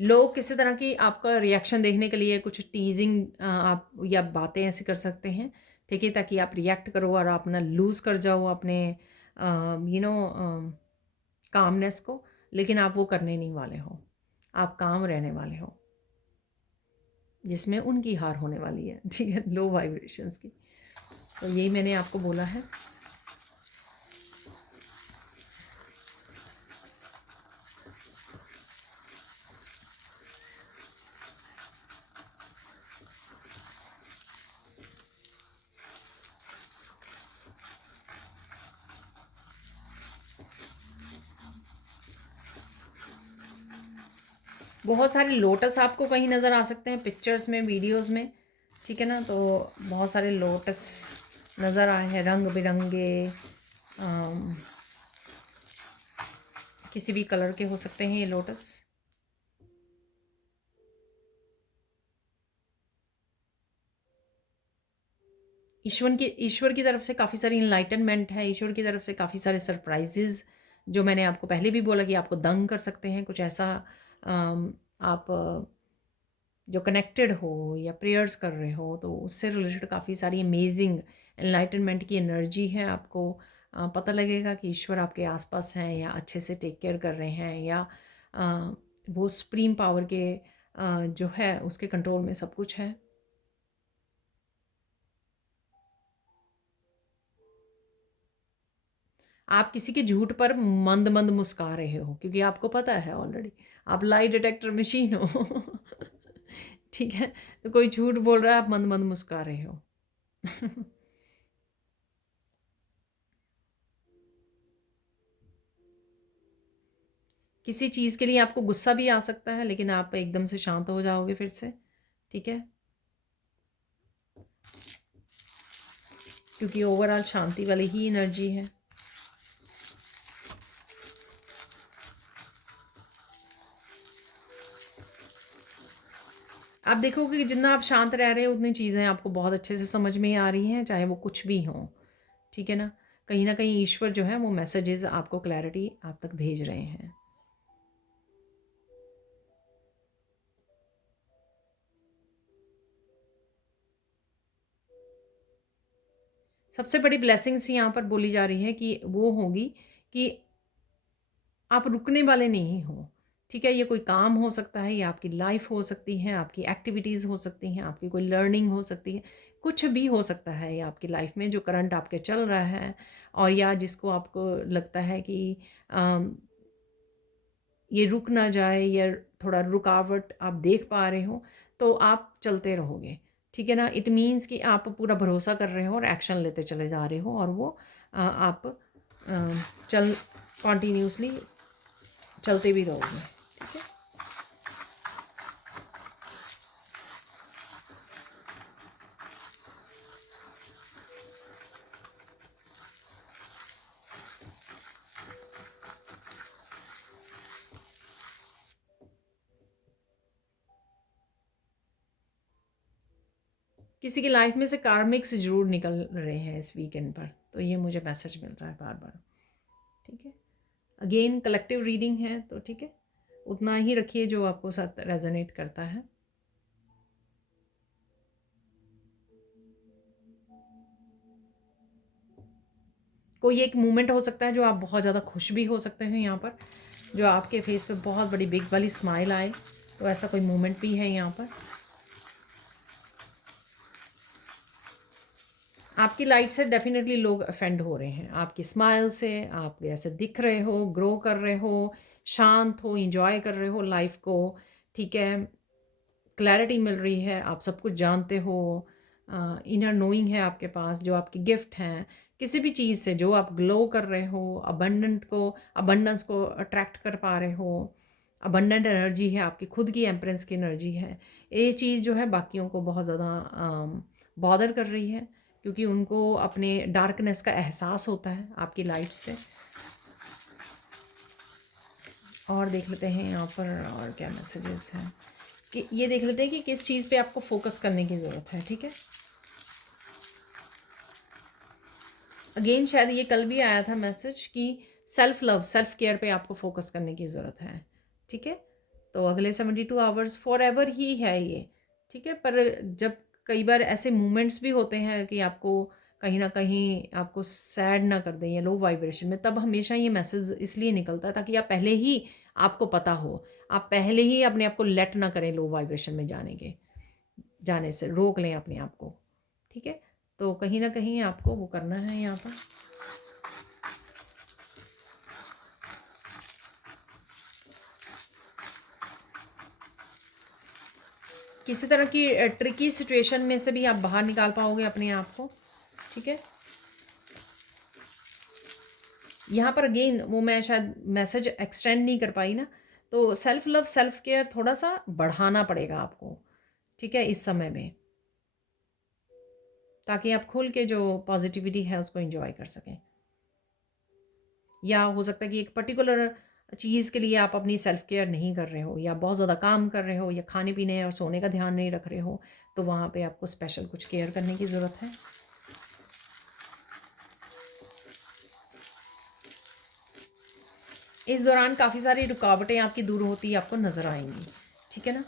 लोग किसी तरह की आपका रिएक्शन देखने के लिए कुछ टीजिंग आप या बातें ऐसी कर सकते हैं, ठीक है, ताकि आप रिएक्ट करो और आप ना लूज़ कर जाओ अपने यू नो कामनेस को। लेकिन आप वो करने नहीं वाले हो, आप काम रहने वाले हो, जिसमें उनकी हार होने वाली है। ठीक है, लो वाइब्रेशंस की। तो यही मैंने आपको बोला है। बहुत सारे लोटस आपको कहीं नज़र आ सकते हैं पिक्चर्स में, वीडियोस में। ठीक है ना, तो बहुत सारे लोटस नज़र आए हैं, रंग बिरंगे, अम, किसी भी कलर के हो सकते हैं ये लोटस। ईश्वर की तरफ से काफ़ी सारी इनलाइटनमेंट है, ईश्वर की तरफ से काफ़ी सारे सरप्राइजेज़, जो मैंने आपको पहले भी बोला कि आपको दंग कर सकते हैं कुछ ऐसा। आप जो कनेक्टेड हो या प्रेयर्स कर रहे हो, तो उससे रिलेटेड काफ़ी सारी अमेजिंग एनलाइटनमेंट की एनर्जी है। आपको पता लगेगा कि ईश्वर आपके आसपास हैं या अच्छे से टेक केयर कर रहे हैं, या अ, वो सुप्रीम पावर के जो है उसके कंट्रोल में सब कुछ है। आप किसी के झूठ पर मंद मंद मुस्कुरा रहे हो, क्योंकि आपको पता है ऑलरेडी आप लाई डिटेक्टर मशीन हो। ठीक है, तो कोई झूठ बोल रहा है, आप मंद मंद मुस्कुरा रहे हो। किसी चीज़ के लिए आपको गुस्सा भी आ सकता है, लेकिन आप एकदम से शांत हो जाओगे फिर से। ठीक है, क्योंकि ओवरऑल शांति वाली ही एनर्जी है। आप देखोगे कि जितना आप शांत रह रहे हो, उतनी चीज़ें आपको बहुत अच्छे से समझ में आ रही हैं, चाहे वो कुछ भी हो। ठीक है ना कहीं ईश्वर जो है वो मैसेजेस आपको क्लैरिटी आप तक भेज रहे हैं। सबसे बड़ी ब्लेसिंग्स यहाँ पर बोली जा रही है कि वो होगी कि आप रुकने वाले नहीं हो। ठीक है, ये कोई काम हो सकता है, ये आपकी लाइफ हो सकती है, आपकी एक्टिविटीज़ हो सकती हैं, आपकी कोई लर्निंग हो सकती है, कुछ भी हो सकता है ये आपकी लाइफ में जो करंट आपके चल रहा है, और या जिसको आपको लगता है कि अम, ये रुक ना जाए, या थोड़ा रुकावट आप देख पा रहे हो, तो आप चलते रहोगे। ठीक है ना, इट मीन्स कि आप पूरा भरोसा कर रहे हो और एक्शन लेते चले जा रहे हो, और वो आप चल कॉन्टीन्यूसली चलते भी रहोगे। ठीक है, किसी की लाइफ में से कार्मिक्स जरूर निकल रहे हैं इस वीकेंड पर, तो ये मुझे मैसेज मिल रहा है बार बार। ठीक है, अगेन कलेक्टिव रीडिंग है, तो ठीक है, उतना ही रखिए जो आपको साथ रेजोनेट करता है। कोई एक मोमेंट हो सकता है जो आप बहुत ज़्यादा खुश भी हो सकते हैं यहाँ पर, जो आपके फेस पे बहुत बड़ी बिग वाली स्माइल आए। तो ऐसा कोई मोमेंट भी है यहाँ पर। आपकी लाइट से डेफिनेटली लोग अफेंड हो रहे हैं, आपकी स्माइल से, आप ऐसे दिख रहे हो, ग्रो कर रहे हो, शांत हो, इंजॉय कर रहे हो लाइफ को, ठीक है, क्लैरिटी मिल रही है, आप सब कुछ जानते हो, इनर नोइंग है आपके पास, जो आपके गिफ्ट हैं, किसी भी चीज़ से जो आप ग्लो कर रहे हो, अबंडेंस को अट्रैक्ट कर पा रहे हो, अबंडेंट एनर्जी है, आपकी खुद की एम्प्रेंस की एनर्जी है। ये चीज़ जो है बाकियों को बहुत ज़्यादा बॉदर कर रही है, क्योंकि उनको अपने डार्कनेस का एहसास होता है आपकी लाइट से। और देख लेते हैं यहाँ पर और क्या मैसेजेस हैं, कि ये देख लेते हैं कि किस चीज़ पे आपको फोकस करने की ज़रूरत है, ठीक है। अगेन शायद ये कल भी आया था मैसेज कि सेल्फ लव, सेल्फ केयर पे आपको फोकस करने की ज़रूरत है, ठीक है। तो अगले 72 आवर्स फॉर एवर ही है ये, ठीक है। पर जब कई बार ऐसे मोमेंट्स भी होते हैं कि आपको कहीं ना कहीं आपको सैड ना कर दें या लो वाइब्रेशन में, तब हमेशा ये मैसेज इसलिए निकलता है ताकि आप पहले ही, आपको पता हो, आप पहले ही अपने आप को लेट ना करें लो वाइब्रेशन में जाने से रोक लें अपने आप को, ठीक है। तो कहीं ना कहीं आपको वो करना है यहाँ पर। किसी तरह की ट्रिकी सिचुएशन में से भी आप बाहर निकाल पाओगे अपने आप को, ठीक है। यहाँ पर अगेन वो मैं शायद मैसेज एक्सटेंड नहीं कर पाई ना, तो सेल्फ लव, सेल्फ केयर थोड़ा सा बढ़ाना पड़ेगा आपको, ठीक है, इस समय में, ताकि आप खुल के जो पॉजिटिविटी है उसको एंजॉय कर सकें। या हो सकता है कि एक पर्टिकुलर चीज़ के लिए आप अपनी सेल्फ केयर नहीं कर रहे हो, या बहुत ज़्यादा काम कर रहे हो, या खाने पीने और सोने का ध्यान नहीं रख रहे हो, तो वहाँ पे आपको स्पेशल कुछ केयर करने की ज़रूरत है। इस दौरान काफ़ी सारी रुकावटें आपकी दूर होती आपको नज़र आएंगी, ठीक है ना।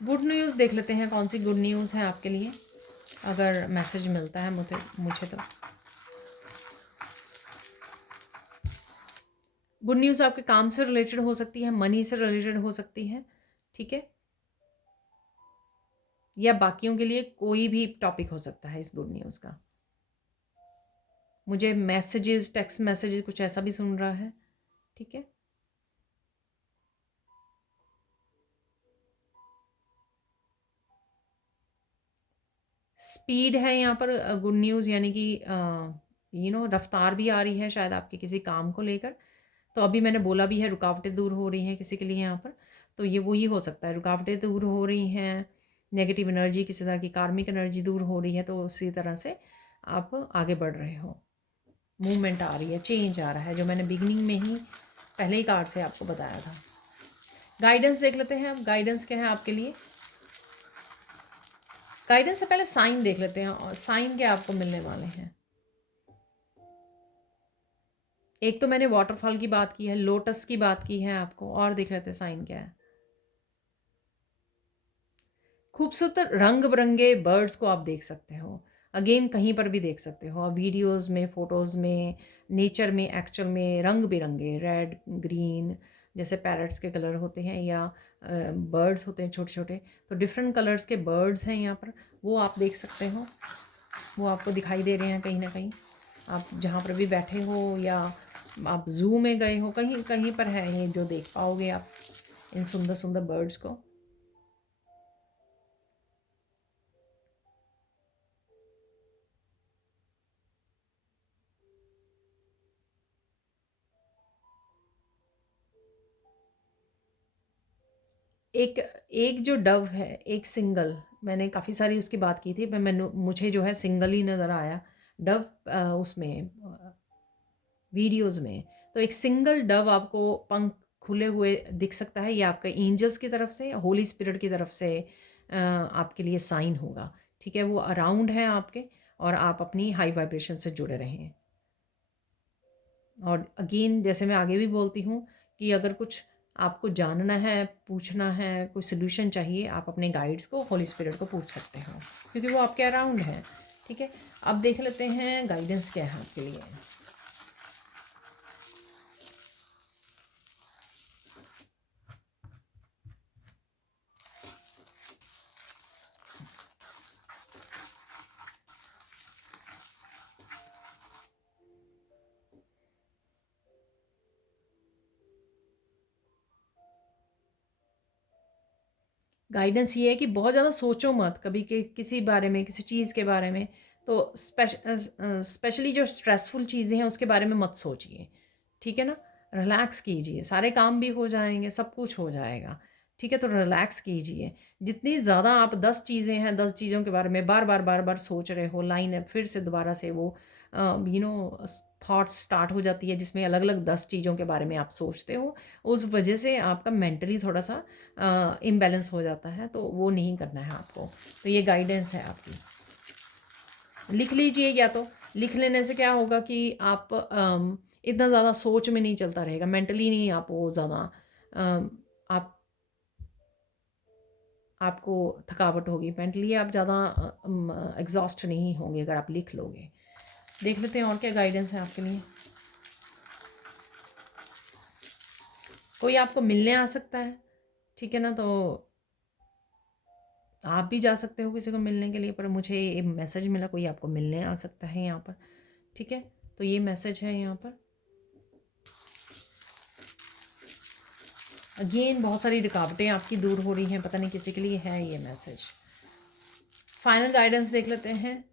गुड न्यूज़ देख लेते हैं, कौन सी गुड न्यूज़ है आपके लिए, अगर मैसेज मिलता है मुझे तो। गुड न्यूज़ आपके काम से रिलेटेड हो सकती है, मनी से रिलेटेड हो सकती है, ठीक है, या बाकियों के लिए कोई भी टॉपिक हो सकता है इस गुड न्यूज़ का। मुझे मैसेजेस, टेक्स्ट मैसेजेस कुछ ऐसा भी सुन रहा है, ठीक है। स्पीड है यहाँ पर गुड न्यूज़, यानी कि रफ्तार भी आ रही है शायद आपके किसी काम को लेकर। तो अभी मैंने बोला भी है रुकावटें दूर हो रही हैं किसी के लिए यहाँ पर, तो ये वही हो सकता है, रुकावटें दूर हो रही हैं, नेगेटिव एनर्जी, किसी तरह की कार्मिक एनर्जी दूर हो रही है, तो उसी तरह से आप आगे बढ़ रहे हो, मूवमेंट आ रही है, चेंज आ रहा है, जो मैंने बिगनिंग में ही पहले ही कार्ड से आपको बताया था। गाइडेंस देख लेते हैं अब, गाइडेंस क्या है आपके लिए। गाइडेंस से पहले साइन देख लेते हैं, और साइन क्या आपको मिलने वाले हैं। एक तो मैंने वाटरफॉल की बात की है, लोटस की बात की है आपको, और देख लेते हैं साइन क्या है। खूबसूरत रंग बिरंगे बर्ड्स को आप देख सकते हो, अगेन कहीं पर भी देख सकते हो, वीडियोस में, फ़ोटोज़ में, नेचर में, एक्चुअल में रंग बिरंगे, रेड, ग्रीन, जैसे पैरट्स के कलर होते हैं, या बर्ड्स होते हैं छोटे छोटे, तो डिफरेंट कलर्स के बर्ड्स हैं यहाँ पर, वो आप देख सकते हो, वो आपको दिखाई दे रहे हैं कहीं ना कहीं, आप जहाँ पर भी बैठे हो, या आप ज़ू में गए हो, कहीं कहीं पर है ये जो देख पाओगे आप इन सुंदर सुंदर बर्ड्स को। एक एक जो डव है, एक सिंगल, मैंने काफ़ी सारी उसकी बात की थी, पर मुझे जो है सिंगल ही नज़र आया डव उसमें वीडियोस में। तो एक सिंगल डव आपको पंख खुले हुए दिख सकता है, ये आपका एंजल्स की तरफ से, होली स्पिरिट की तरफ से आपके लिए साइन होगा, ठीक है। वो अराउंड है आपके, और आप अपनी हाई वाइब्रेशन से जुड़े रहें। और अगेन जैसे मैं आगे भी बोलती हूँ कि अगर कुछ आपको जानना है, पूछना है, कोई सोल्यूशन चाहिए, आप अपने गाइड्स को, होली स्पिरिट को पूछ सकते हो, क्योंकि वो आपके अराउंड है, ठीक है। अब देख लेते हैं गाइडेंस क्या है आपके लिए। गाइडेंस ये है कि बहुत ज़्यादा सोचो मत कभी कि किसी बारे में, किसी चीज़ के बारे में। तो स्पेशली जो स्ट्रेसफुल चीज़ें हैं उसके बारे में मत सोचिए, ठीक है ना? रिलैक्स कीजिए, सारे काम भी हो जाएँगे, सब कुछ हो जाएगा, ठीक है? तो रिलैक्स कीजिए। जितनी ज़्यादा आप 10 चीज़ें हैं, 10 चीज़ों के बारे में बार-बार, बार-बार सोच रहे हो, लाइन है फिर से दोबारा से वो यू नो थॉट्स स्टार्ट हो जाती है जिसमें अलग-अलग 10 चीज़ों के बारे में आप सोचते हो। उस वजह से आपका मेंटली थोड़ा-सा इम्बैलेंस हो जाता है, तो वो नहीं करना है आपको। तो ये गाइडेंस है आपकी। लिख लीजिए, या तो लिख लेने से क्या होगा कि आप इतना ज़्यादा सोच में नहीं चलता रहेगा, मेंटली नहीं आप वो ज़्यादा आप आपको थकावट होगी, मेंटली आप ज़्यादा एग्जॉस्ट नहीं होंगे अगर आप लिख लोगे। देख लेते हैं और क्या गाइडेंस है आपके लिए। कोई आपको मिलने आ सकता है, ठीक है ना? तो आप भी जा सकते हो किसी को मिलने के लिए, पर मुझे ये मैसेज मिला कोई आपको मिलने आ सकता है यहाँ पर, ठीक है? तो ये मैसेज है यहाँ पर। अगेन बहुत सारी रुकावटें आपकी दूर हो रही हैं, पता नहीं किसी के लिए है ये मैसेज। फाइनल गाइडेंस देख लेते हैं।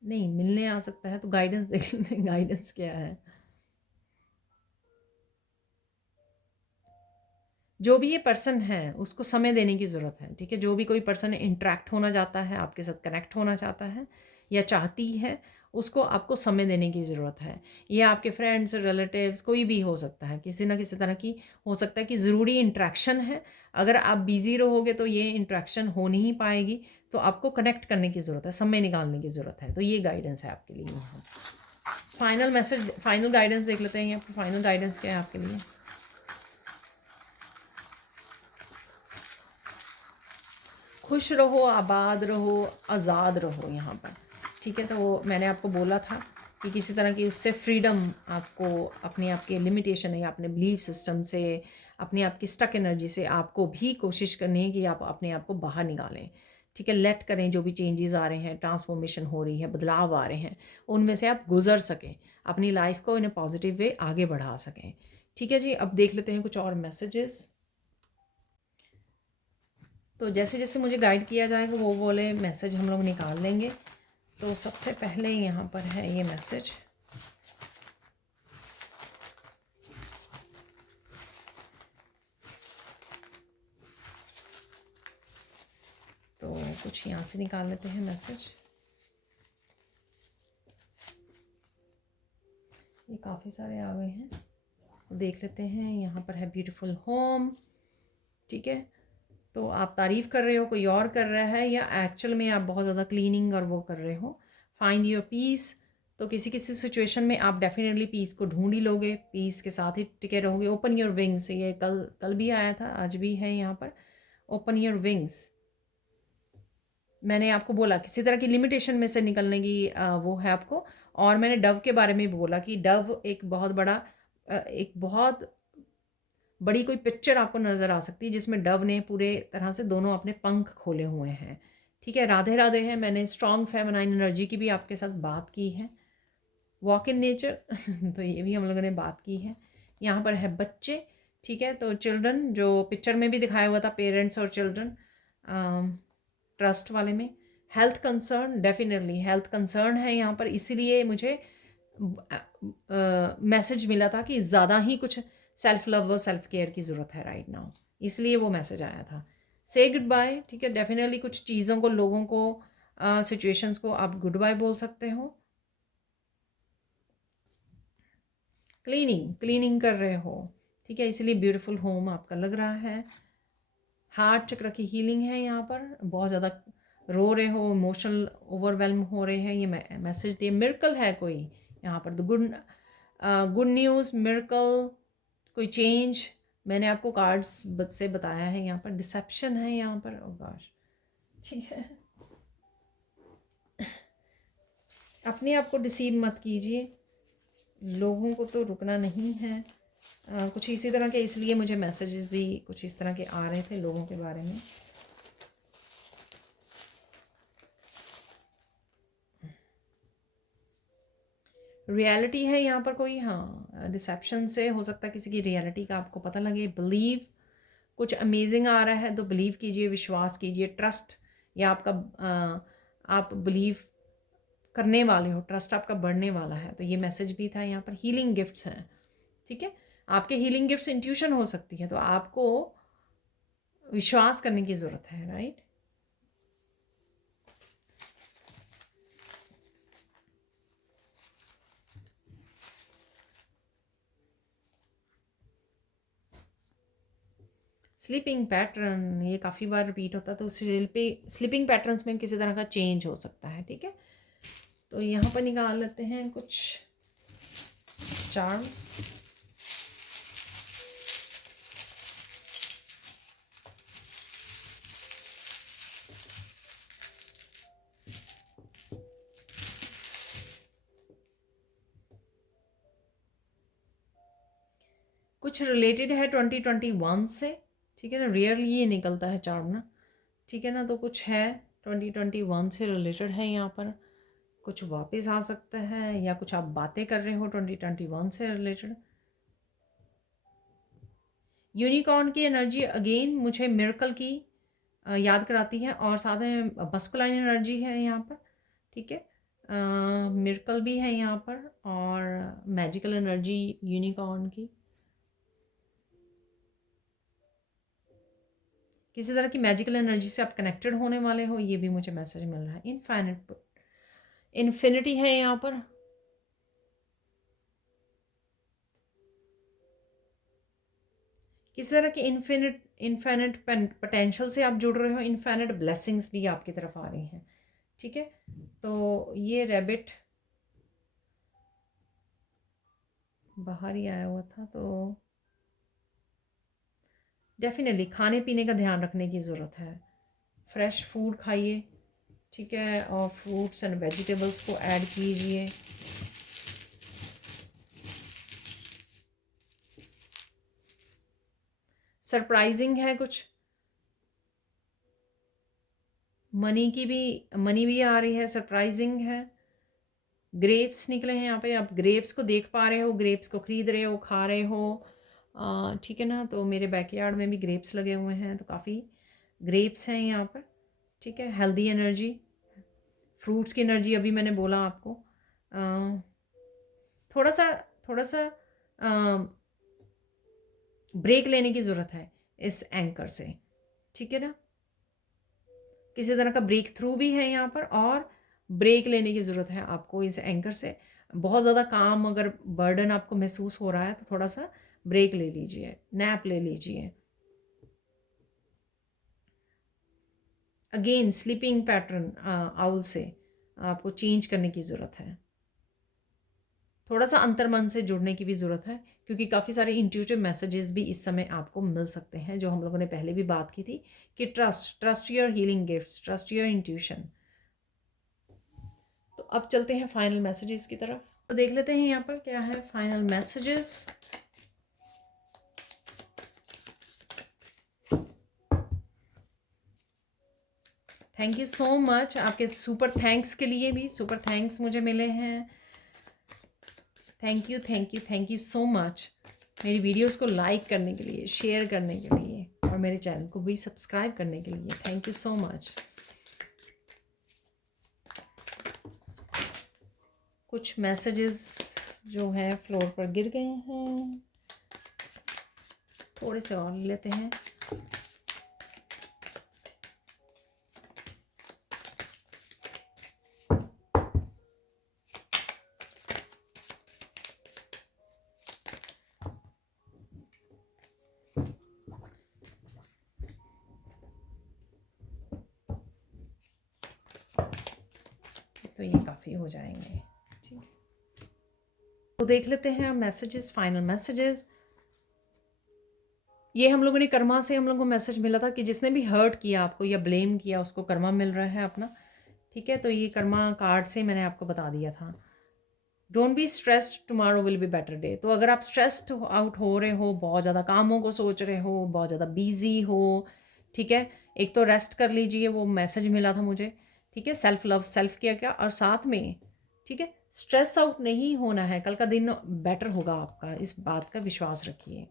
नहीं, मिलने आ सकता है तो गाइडेंस देख लेते हैं, गाइडेंस क्या है। जो भी ये पर्सन है उसको समय देने की ज़रूरत है, ठीक है? जो भी कोई पर्सन इंटरेक्ट होना चाहता है, आपके साथ कनेक्ट होना चाहता है या चाहती है, उसको आपको समय देने की ज़रूरत है। ये आपके फ्रेंड्स, रिलेटिव्स कोई भी हो सकता है, किसी ना किसी तरह की हो सकता है कि ज़रूरी इंटरेक्शन है। अगर आप बिज़ी रहोगे तो ये इंटरेक्शन हो नहीं पाएगी, तो आपको कनेक्ट करने की ज़रूरत है, समय निकालने की ज़रूरत है। तो ये गाइडेंस है आपके लिए यहाँ। फाइनल मैसेज, फाइनल गाइडेंस देख लेते हैं यहाँ पर। फाइनल गाइडेंस क्या है आपके लिए। खुश रहो, आबाद रहो, आज़ाद रहो यहाँ पर, ठीक है? तो मैंने आपको बोला था कि किसी तरह की उससे फ्रीडम आपको, अपने आप के लिमिटेशन है या अपने बिलीफ सिस्टम से, अपने आप की स्टक एनर्जी से आपको भी कोशिश करनी है कि आप अपने आप को बाहर निकालें, ठीक है? लेट करें जो भी चेंजेस आ रहे हैं, ट्रांसफॉर्मेशन हो रही है, बदलाव आ रहे हैं, उनमें से आप गुजर सकें, अपनी लाइफ को इन ए पॉजिटिव वे आगे बढ़ा सकें, ठीक है जी? अब देख लेते हैं कुछ और मैसेजेस। तो जैसे जैसे मुझे गाइड किया जाएगा वो वाले मैसेज हम लोग निकाल लेंगे। तो सबसे पहले यहाँ पर है ये मैसेज। तो कुछ यहाँ से निकाल लेते हैं मैसेज। ये काफ़ी सारे आ गए हैं, देख लेते हैं। यहाँ पर है ब्यूटीफुल होम, ठीक है? तो आप तारीफ़ कर रहे हो, कोई और कर रहा है, या एक्चुअल में आप बहुत ज़्यादा क्लीनिंग और वो कर रहे हो। Find your peace. तो किसी किसी सिचुएशन में आप डेफिनेटली पीस को ढूंढ ही लोगे, पीस के साथ ही टिके रहोगे। ओपन योर विंग्स, ये कल कल भी आया था, आज भी है यहाँ पर। ओपन योर विंग्स, मैंने आपको बोला किसी तरह की लिमिटेशन में से निकलने की वो है आपको। और मैंने डव के बारे में भी बोला कि डव एक बहुत बड़ा एक बहुत बड़ी कोई पिक्चर आपको नज़र आ सकती है जिसमें डव ने पूरे तरह से दोनों अपने पंख खोले हुए हैं, ठीक है? राधे राधे है। मैंने स्ट्रॉन्ग फेमिनाइन एनर्जी की भी आपके साथ बात की है। वॉक इन नेचर तो ये भी हम लोगों ने बात की है। यहाँ पर है बच्चे, ठीक है? तो चिल्ड्रन जो पिक्चर में भी दिखाया हुआ था, पेरेंट्स और चिल्ड्रन, ट्रस्ट वाले में। Health concern, definitely health concern है यहाँ पर, इसीलिए मुझे मैसेज मिला था कि ज़्यादा ही कुछ सेल्फ लव और सेल्फ केयर की ज़रूरत है राइट नाउ, इसलिए वो मैसेज आया था। से गुड बाय, ठीक है? डेफिनेटली कुछ चीज़ों को, लोगों को, सिचुएशंस को आप गुड बाय बोल सकते हो। क्लीनिंग, क्लीनिंग कर रहे हो, ठीक है? इसलिए ब्यूटीफुल होम आपका लग रहा है। हार्ट चक्र की हीलिंग है यहाँ पर। बहुत ज़्यादा रो रहे हो, इमोशनल ओवरवेलम हो रहे हैं, ये मैसेज दिए। मिरेकल है कोई यहाँ पर, द गुड न्यूज़, मिरेकल, कोई चेंज। मैंने आपको कार्ड्स से बताया है। यहाँ पर डिसेप्शन है यहाँ पर, ओ गॉश, ठीक है? अपने आप को डिसीव मत कीजिए, लोगों को तो रुकना नहीं है। कुछ इसी तरह के, इसलिए मुझे मैसेजेस भी कुछ इस तरह के आ रहे थे लोगों के बारे में। रियलिटी है यहाँ पर कोई, हाँ, डिसेप्शन से हो सकता है किसी की रियलिटी का आपको पता लगे। बिलीव, कुछ अमेजिंग आ रहा है तो बिलीव कीजिए, विश्वास कीजिए, ट्रस्ट या आपका आप बिलीव करने वाले हो, ट्रस्ट आपका बढ़ने वाला है। तो ये मैसेज भी था यहाँ पर। हीलिंग गिफ्ट्स हैं, ठीक है, आपके हीलिंग गिफ्ट्स इंट्यूशन हो सकती है, तो आपको विश्वास करने की ज़रूरत है, राइट। स्लीपिंग पैटर्न, ये काफ़ी बार रिपीट होता है, तो स्लीपिंग पैटर्न्स में किसी तरह का चेंज हो सकता है, ठीक है। तो यहाँ पर निकाल लेते हैं कुछ चार्म्स। कुछ रिलेटेड है 2021 से, ठीक है ना, रेयरली ये निकलता है चार्म ना, ठीक है ना। तो कुछ है 2021 से रिलेटेड है यहाँ पर, कुछ वापस आ सकता है या कुछ आप बातें कर रहे हो 2021 से रिलेटेड। यूनिकॉर्न की एनर्जी अगेन मुझे मिरेकल की याद कराती है, और साथ में मस्कुलाइन एनर्जी है यहाँ पर, ठीक है। मिरेकल भी है यहाँ पर, और मैजिकल एनर्जी यूनिकॉर्न की, किसी तरह की मैजिकल एनर्जी से आप कनेक्टेड होने वाले हो, ये भी मुझे मैसेज मिल रहा है। इन्फिनिटी है यहाँ पर, किसी तरह की इन्फिनिट पोटेंशियल से आप जुड़ रहे हो, इन्फिनिट ब्लेसिंग्स भी आपकी तरफ आ रही हैं, ठीक है। तो ये रैबिट बाहर ही आया हुआ था, तो डेफिनेटली खाने पीने का ध्यान रखने की ज़रूरत है। फ्रेश फूड खाइए, ठीक है, और फ्रूट्स एंड वेजिटेबल्स को ऐड कीजिए। सरप्राइजिंग है कुछ, मनी भी आ रही है, सरप्राइजिंग है। ग्रेप्स निकले हैं यहाँ पे, आप ग्रेप्स को देख पा रहे हो, ग्रेप्स को खरीद रहे हो, खा रहे हो, ठीक है ना। तो मेरे बैकयार्ड में भी ग्रेप्स लगे हुए हैं, तो काफ़ी ग्रेप्स हैं यहाँ पर, ठीक है। हेल्दी एनर्जी, फ्रूट्स की एनर्जी अभी मैंने बोला आपको। थोड़ा सा थोड़ा सा ब्रेक लेने की ज़रूरत है इस एंकर से, ठीक है ना। किसी तरह का ब्रेक थ्रू भी है यहाँ पर, और ब्रेक लेने की ज़रूरत है आपको इस एंकर से। बहुत ज़्यादा काम अगर बर्डन आपको महसूस हो रहा है, तो थोड़ा सा ब्रेक ले लीजिए, नैप ले लीजिए। अगेन स्लीपिंग पैटर्न आउल से आपको चेंज करने की ज़रूरत है, थोड़ा सा अंतर्मन से जुड़ने की भी ज़रूरत है, क्योंकि काफ़ी सारे इंट्यूटिव मैसेजेस भी इस समय आपको मिल सकते हैं, जो हम लोगों ने पहले भी बात की थी कि trust your healing gifts, trust your intuition. तो अब चलते हैं फाइनल मैसेजेस की तरफ, तो देख लेते हैं यहाँ पर क्या है final messages. Thank you so much, आपके सुपर थैंक्स के लिए भी सुपर थैंक्स मुझे मिले हैं। थैंक यू सो मच मेरी वीडियोस को लाइक करने के लिए, शेयर करने के लिए, और मेरे चैनल को भी सब्सक्राइब करने के लिए। Thank you so much. कुछ मैसेजेस जो हैं फ्लोर पर गिर गए हैं, थोड़े से और लेते हैं। तो ये काफ़ी हो जाएंगे, ठीक है। तो देख लेते हैं मैसेजेस, फाइनल मैसेजेस। ये हम लोगों ने कर्मा से, हम लोगों को मैसेज मिला था कि जिसने भी हर्ट किया आपको या ब्लेम किया, उसको कर्मा मिल रहा है अपना, ठीक है। तो ये कर्मा कार्ड से मैंने आपको बता दिया था। Don't be stressed, tomorrow will be better day. तो अगर आप स्ट्रेस्ड आउट हो रहे हो, बहुत ज़्यादा कामों को सोच रहे हो, बहुत ज़्यादा बिजी हो, ठीक है, एक तो रेस्ट कर लीजिए, वो मैसेज मिला था मुझे, ठीक है। सेल्फ लव, सेल्फ केयर का, और साथ में, ठीक है, स्ट्रेस आउट नहीं होना है, कल का दिन बेटर होगा आपका, इस बात का विश्वास रखिए।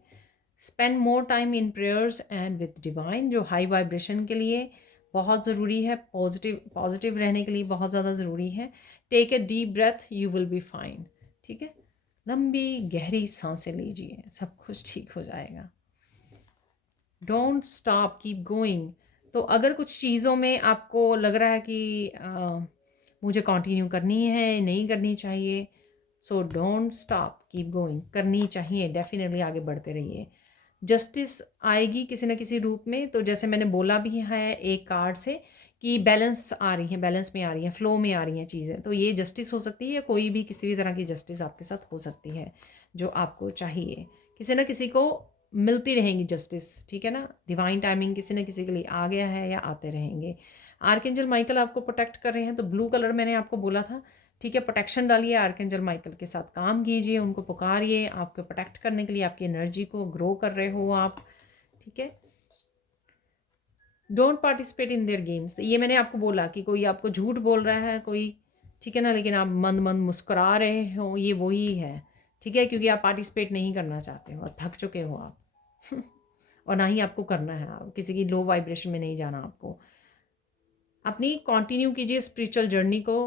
Spend more time in prayers and with divine, जो हाई वाइब्रेशन के लिए बहुत ज़रूरी है, पॉजिटिव रहने के लिए बहुत ज़्यादा ज़रूरी है। Take a deep breath, you will be fine. ठीक है, लंबी गहरी सांसें लीजिए, सब कुछ ठीक हो जाएगा। Don't stop, keep going. तो अगर कुछ चीज़ों में आपको लग रहा है कि मुझे कंटिन्यू करनी है, नहीं करनी चाहिए, so don't stop, keep going, करनी चाहिए, डेफिनेटली आगे बढ़ते रहिए। जस्टिस आएगी किसी न किसी रूप में। तो जैसे मैंने बोला भी है एक कार्ड से कि बैलेंस आ रही है, बैलेंस में आ रही है, फ्लो में आ रही हैं चीज़ें, तो ये जस्टिस हो सकती है, कोई भी किसी भी तरह की जस्टिस आपके साथ हो सकती है जो आपको चाहिए। किसी न किसी को मिलती रहेंगी जस्टिस, ठीक है ना। डिवाइन टाइमिंग किसी न किसी के लिए आ गया है या आते रहेंगे। आर्कएंजल माइकल आपको प्रोटेक्ट कर रहे हैं, तो ब्लू कलर मैंने आपको बोला था, ठीक है। प्रोटेक्शन डालिए, आर्कएंजल माइकल के साथ काम कीजिए, उनको पुकारिए आपको प्रोटेक्ट करने के लिए, आपकी एनर्जी को ग्रो कर रहे हो आप, ठीक है। Don't participate in their games, ये मैंने आपको बोला कि कोई आपको झूठ बोल रहा है कोई, ठीक है ना, लेकिन आप मंद मंद मुस्कुरा रहे हो, ये वही है, ठीक है, क्योंकि आप पार्टिसिपेट नहीं करना चाहते हो और थक चुके हो आप और ना ही आपको करना है, आप किसी की लो वाइब्रेशन में नहीं जाना आपको। अपनी कंटिन्यू कीजिए स्पिरिचुअल जर्नी को,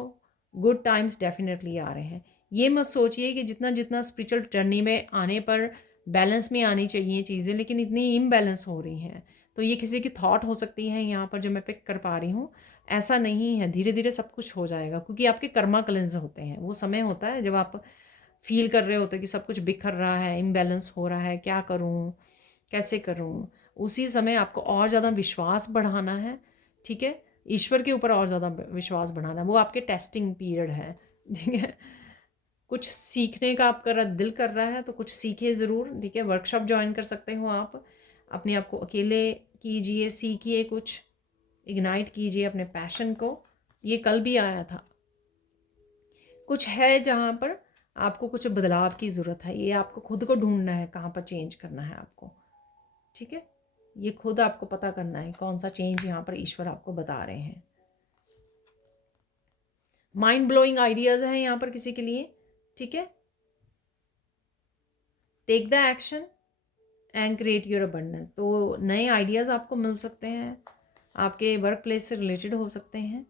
गुड टाइम्स डेफिनेटली आ रहे हैं। ये मत सोचिए कि जितना जितना स्पिरिचुअल जर्नी में आने पर बैलेंस में आनी चाहिए चीज़ें, लेकिन इतनी इम्बैलेंस हो रही हैं, तो ये किसी की थॉट हो सकती है यहाँ पर जो मैं पिक कर पा रही हूँ। ऐसा नहीं है, धीरे धीरे सब कुछ हो जाएगा, क्योंकि आपके कर्मा क्लेंज होते हैं। वो समय होता है जब आप फील कर रहे होते हैं कि सब कुछ बिखर रहा है, इम्बैलेंस हो रहा है, क्या करूँ, कैसे करूँ। उसी समय आपको और ज़्यादा विश्वास बढ़ाना है, ठीक है, ईश्वर के ऊपर और ज़्यादा विश्वास बढ़ाना है। वो आपके टेस्टिंग पीरियड है, ठीक है। कुछ सीखने का आपका दिल कर रहा है तो कुछ सीखिए ज़रूर, ठीक है। वर्कशॉप ज्वाइन कर सकते हो आप, अपने आप को अकेले कीजिए, सीखिए, कुछ इग्नाइट कीजिए अपने पैशन को। ये कल भी आया था, कुछ है जहाँ पर आपको कुछ बदलाव की ज़रूरत है, ये आपको खुद को ढूंढना है, कहाँ पर चेंज करना है आपको, ठीक है। ये खुद आपको पता करना है कौन सा चेंज यहाँ पर ईश्वर आपको बता रहे हैं। माइंड ब्लोइंग आइडियाज़ हैं यहाँ पर किसी के लिए, ठीक है। Take the action and create your abundance. तो नए आइडियाज़ आपको मिल सकते हैं, आपके वर्क प्लेस से रिलेटेड हो सकते हैं।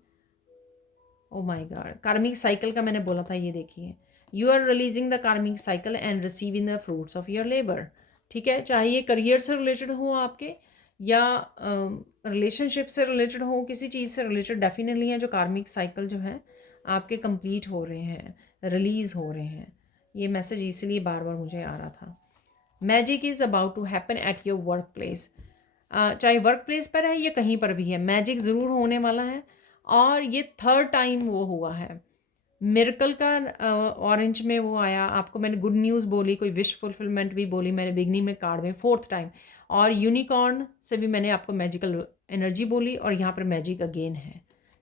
Oh my god, karmic cycle का मैंने बोला था, ये देखिए, you are releasing the karmic cycle and receiving the fruits of your labour, ठीक है। चाहे ये करियर से रिलेटेड हो आपके, या रिलेशनशिप से रिलेटेड हो, किसी चीज़ से रिलेटेड डेफिनेटली है, जो कार्मिक साइकिल जो है आपके कंप्लीट हो रहे हैं, रिलीज़ हो रहे हैं। ये मैसेज इसलिए बार बार मुझे आ रहा था। Magic is about to happen at your workplace, चाहे वर्क प्लेस पर है या कहीं पर भी है, मैजिक ज़रूर होने वाला है। और ये थर्ड टाइम वो हुआ है मिरेकल का, ऑरेंज में वो आया, आपको मैंने गुड न्यूज़ बोली, कोई विश फुलफिलमेंट भी बोली मैंने बिगनिंग में कार्ड में, फोर्थ टाइम। और यूनिकॉर्न से भी मैंने आपको मैजिकल एनर्जी बोली, और यहाँ पर मैजिक अगेन है,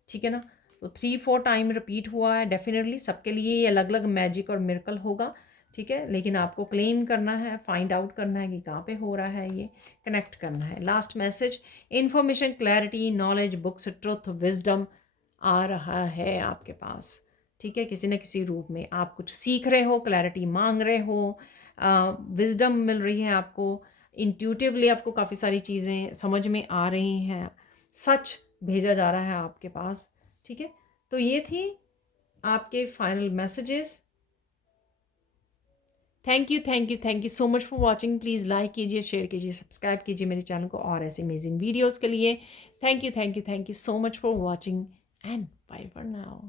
ठीक है ना। तो 3-4 टाइम रिपीट हुआ है, डेफिनेटली सबके लिए ये अलग अलग मैजिक और मिरेकल होगा, ठीक है। लेकिन आपको क्लेम करना है, फाइंड आउट करना है कि कहाँ पे हो रहा है, ये कनेक्ट करना है। Last message, information, clarity, knowledge, books, truth, wisdom आ रहा है आपके पास, ठीक है। किसी न किसी रूप में आप कुछ सीख रहे हो, क्लैरिटी मांग रहे हो, विजडम मिल रही है आपको, इंट्यूटिवली आपको काफ़ी सारी चीज़ें समझ में आ रही हैं, सच भेजा जा रहा है आपके पास, ठीक है। तो ये थी आपके final messages. Thank you, thank you, thank you so much for watching. Please like कीजिए, शेयर कीजिए, सब्सक्राइब कीजिए मेरे चैनल को और ऐसे अमेजिंग वीडियोज़ के लिए। Thank you, thank you, thank you so much for watching and bye for now.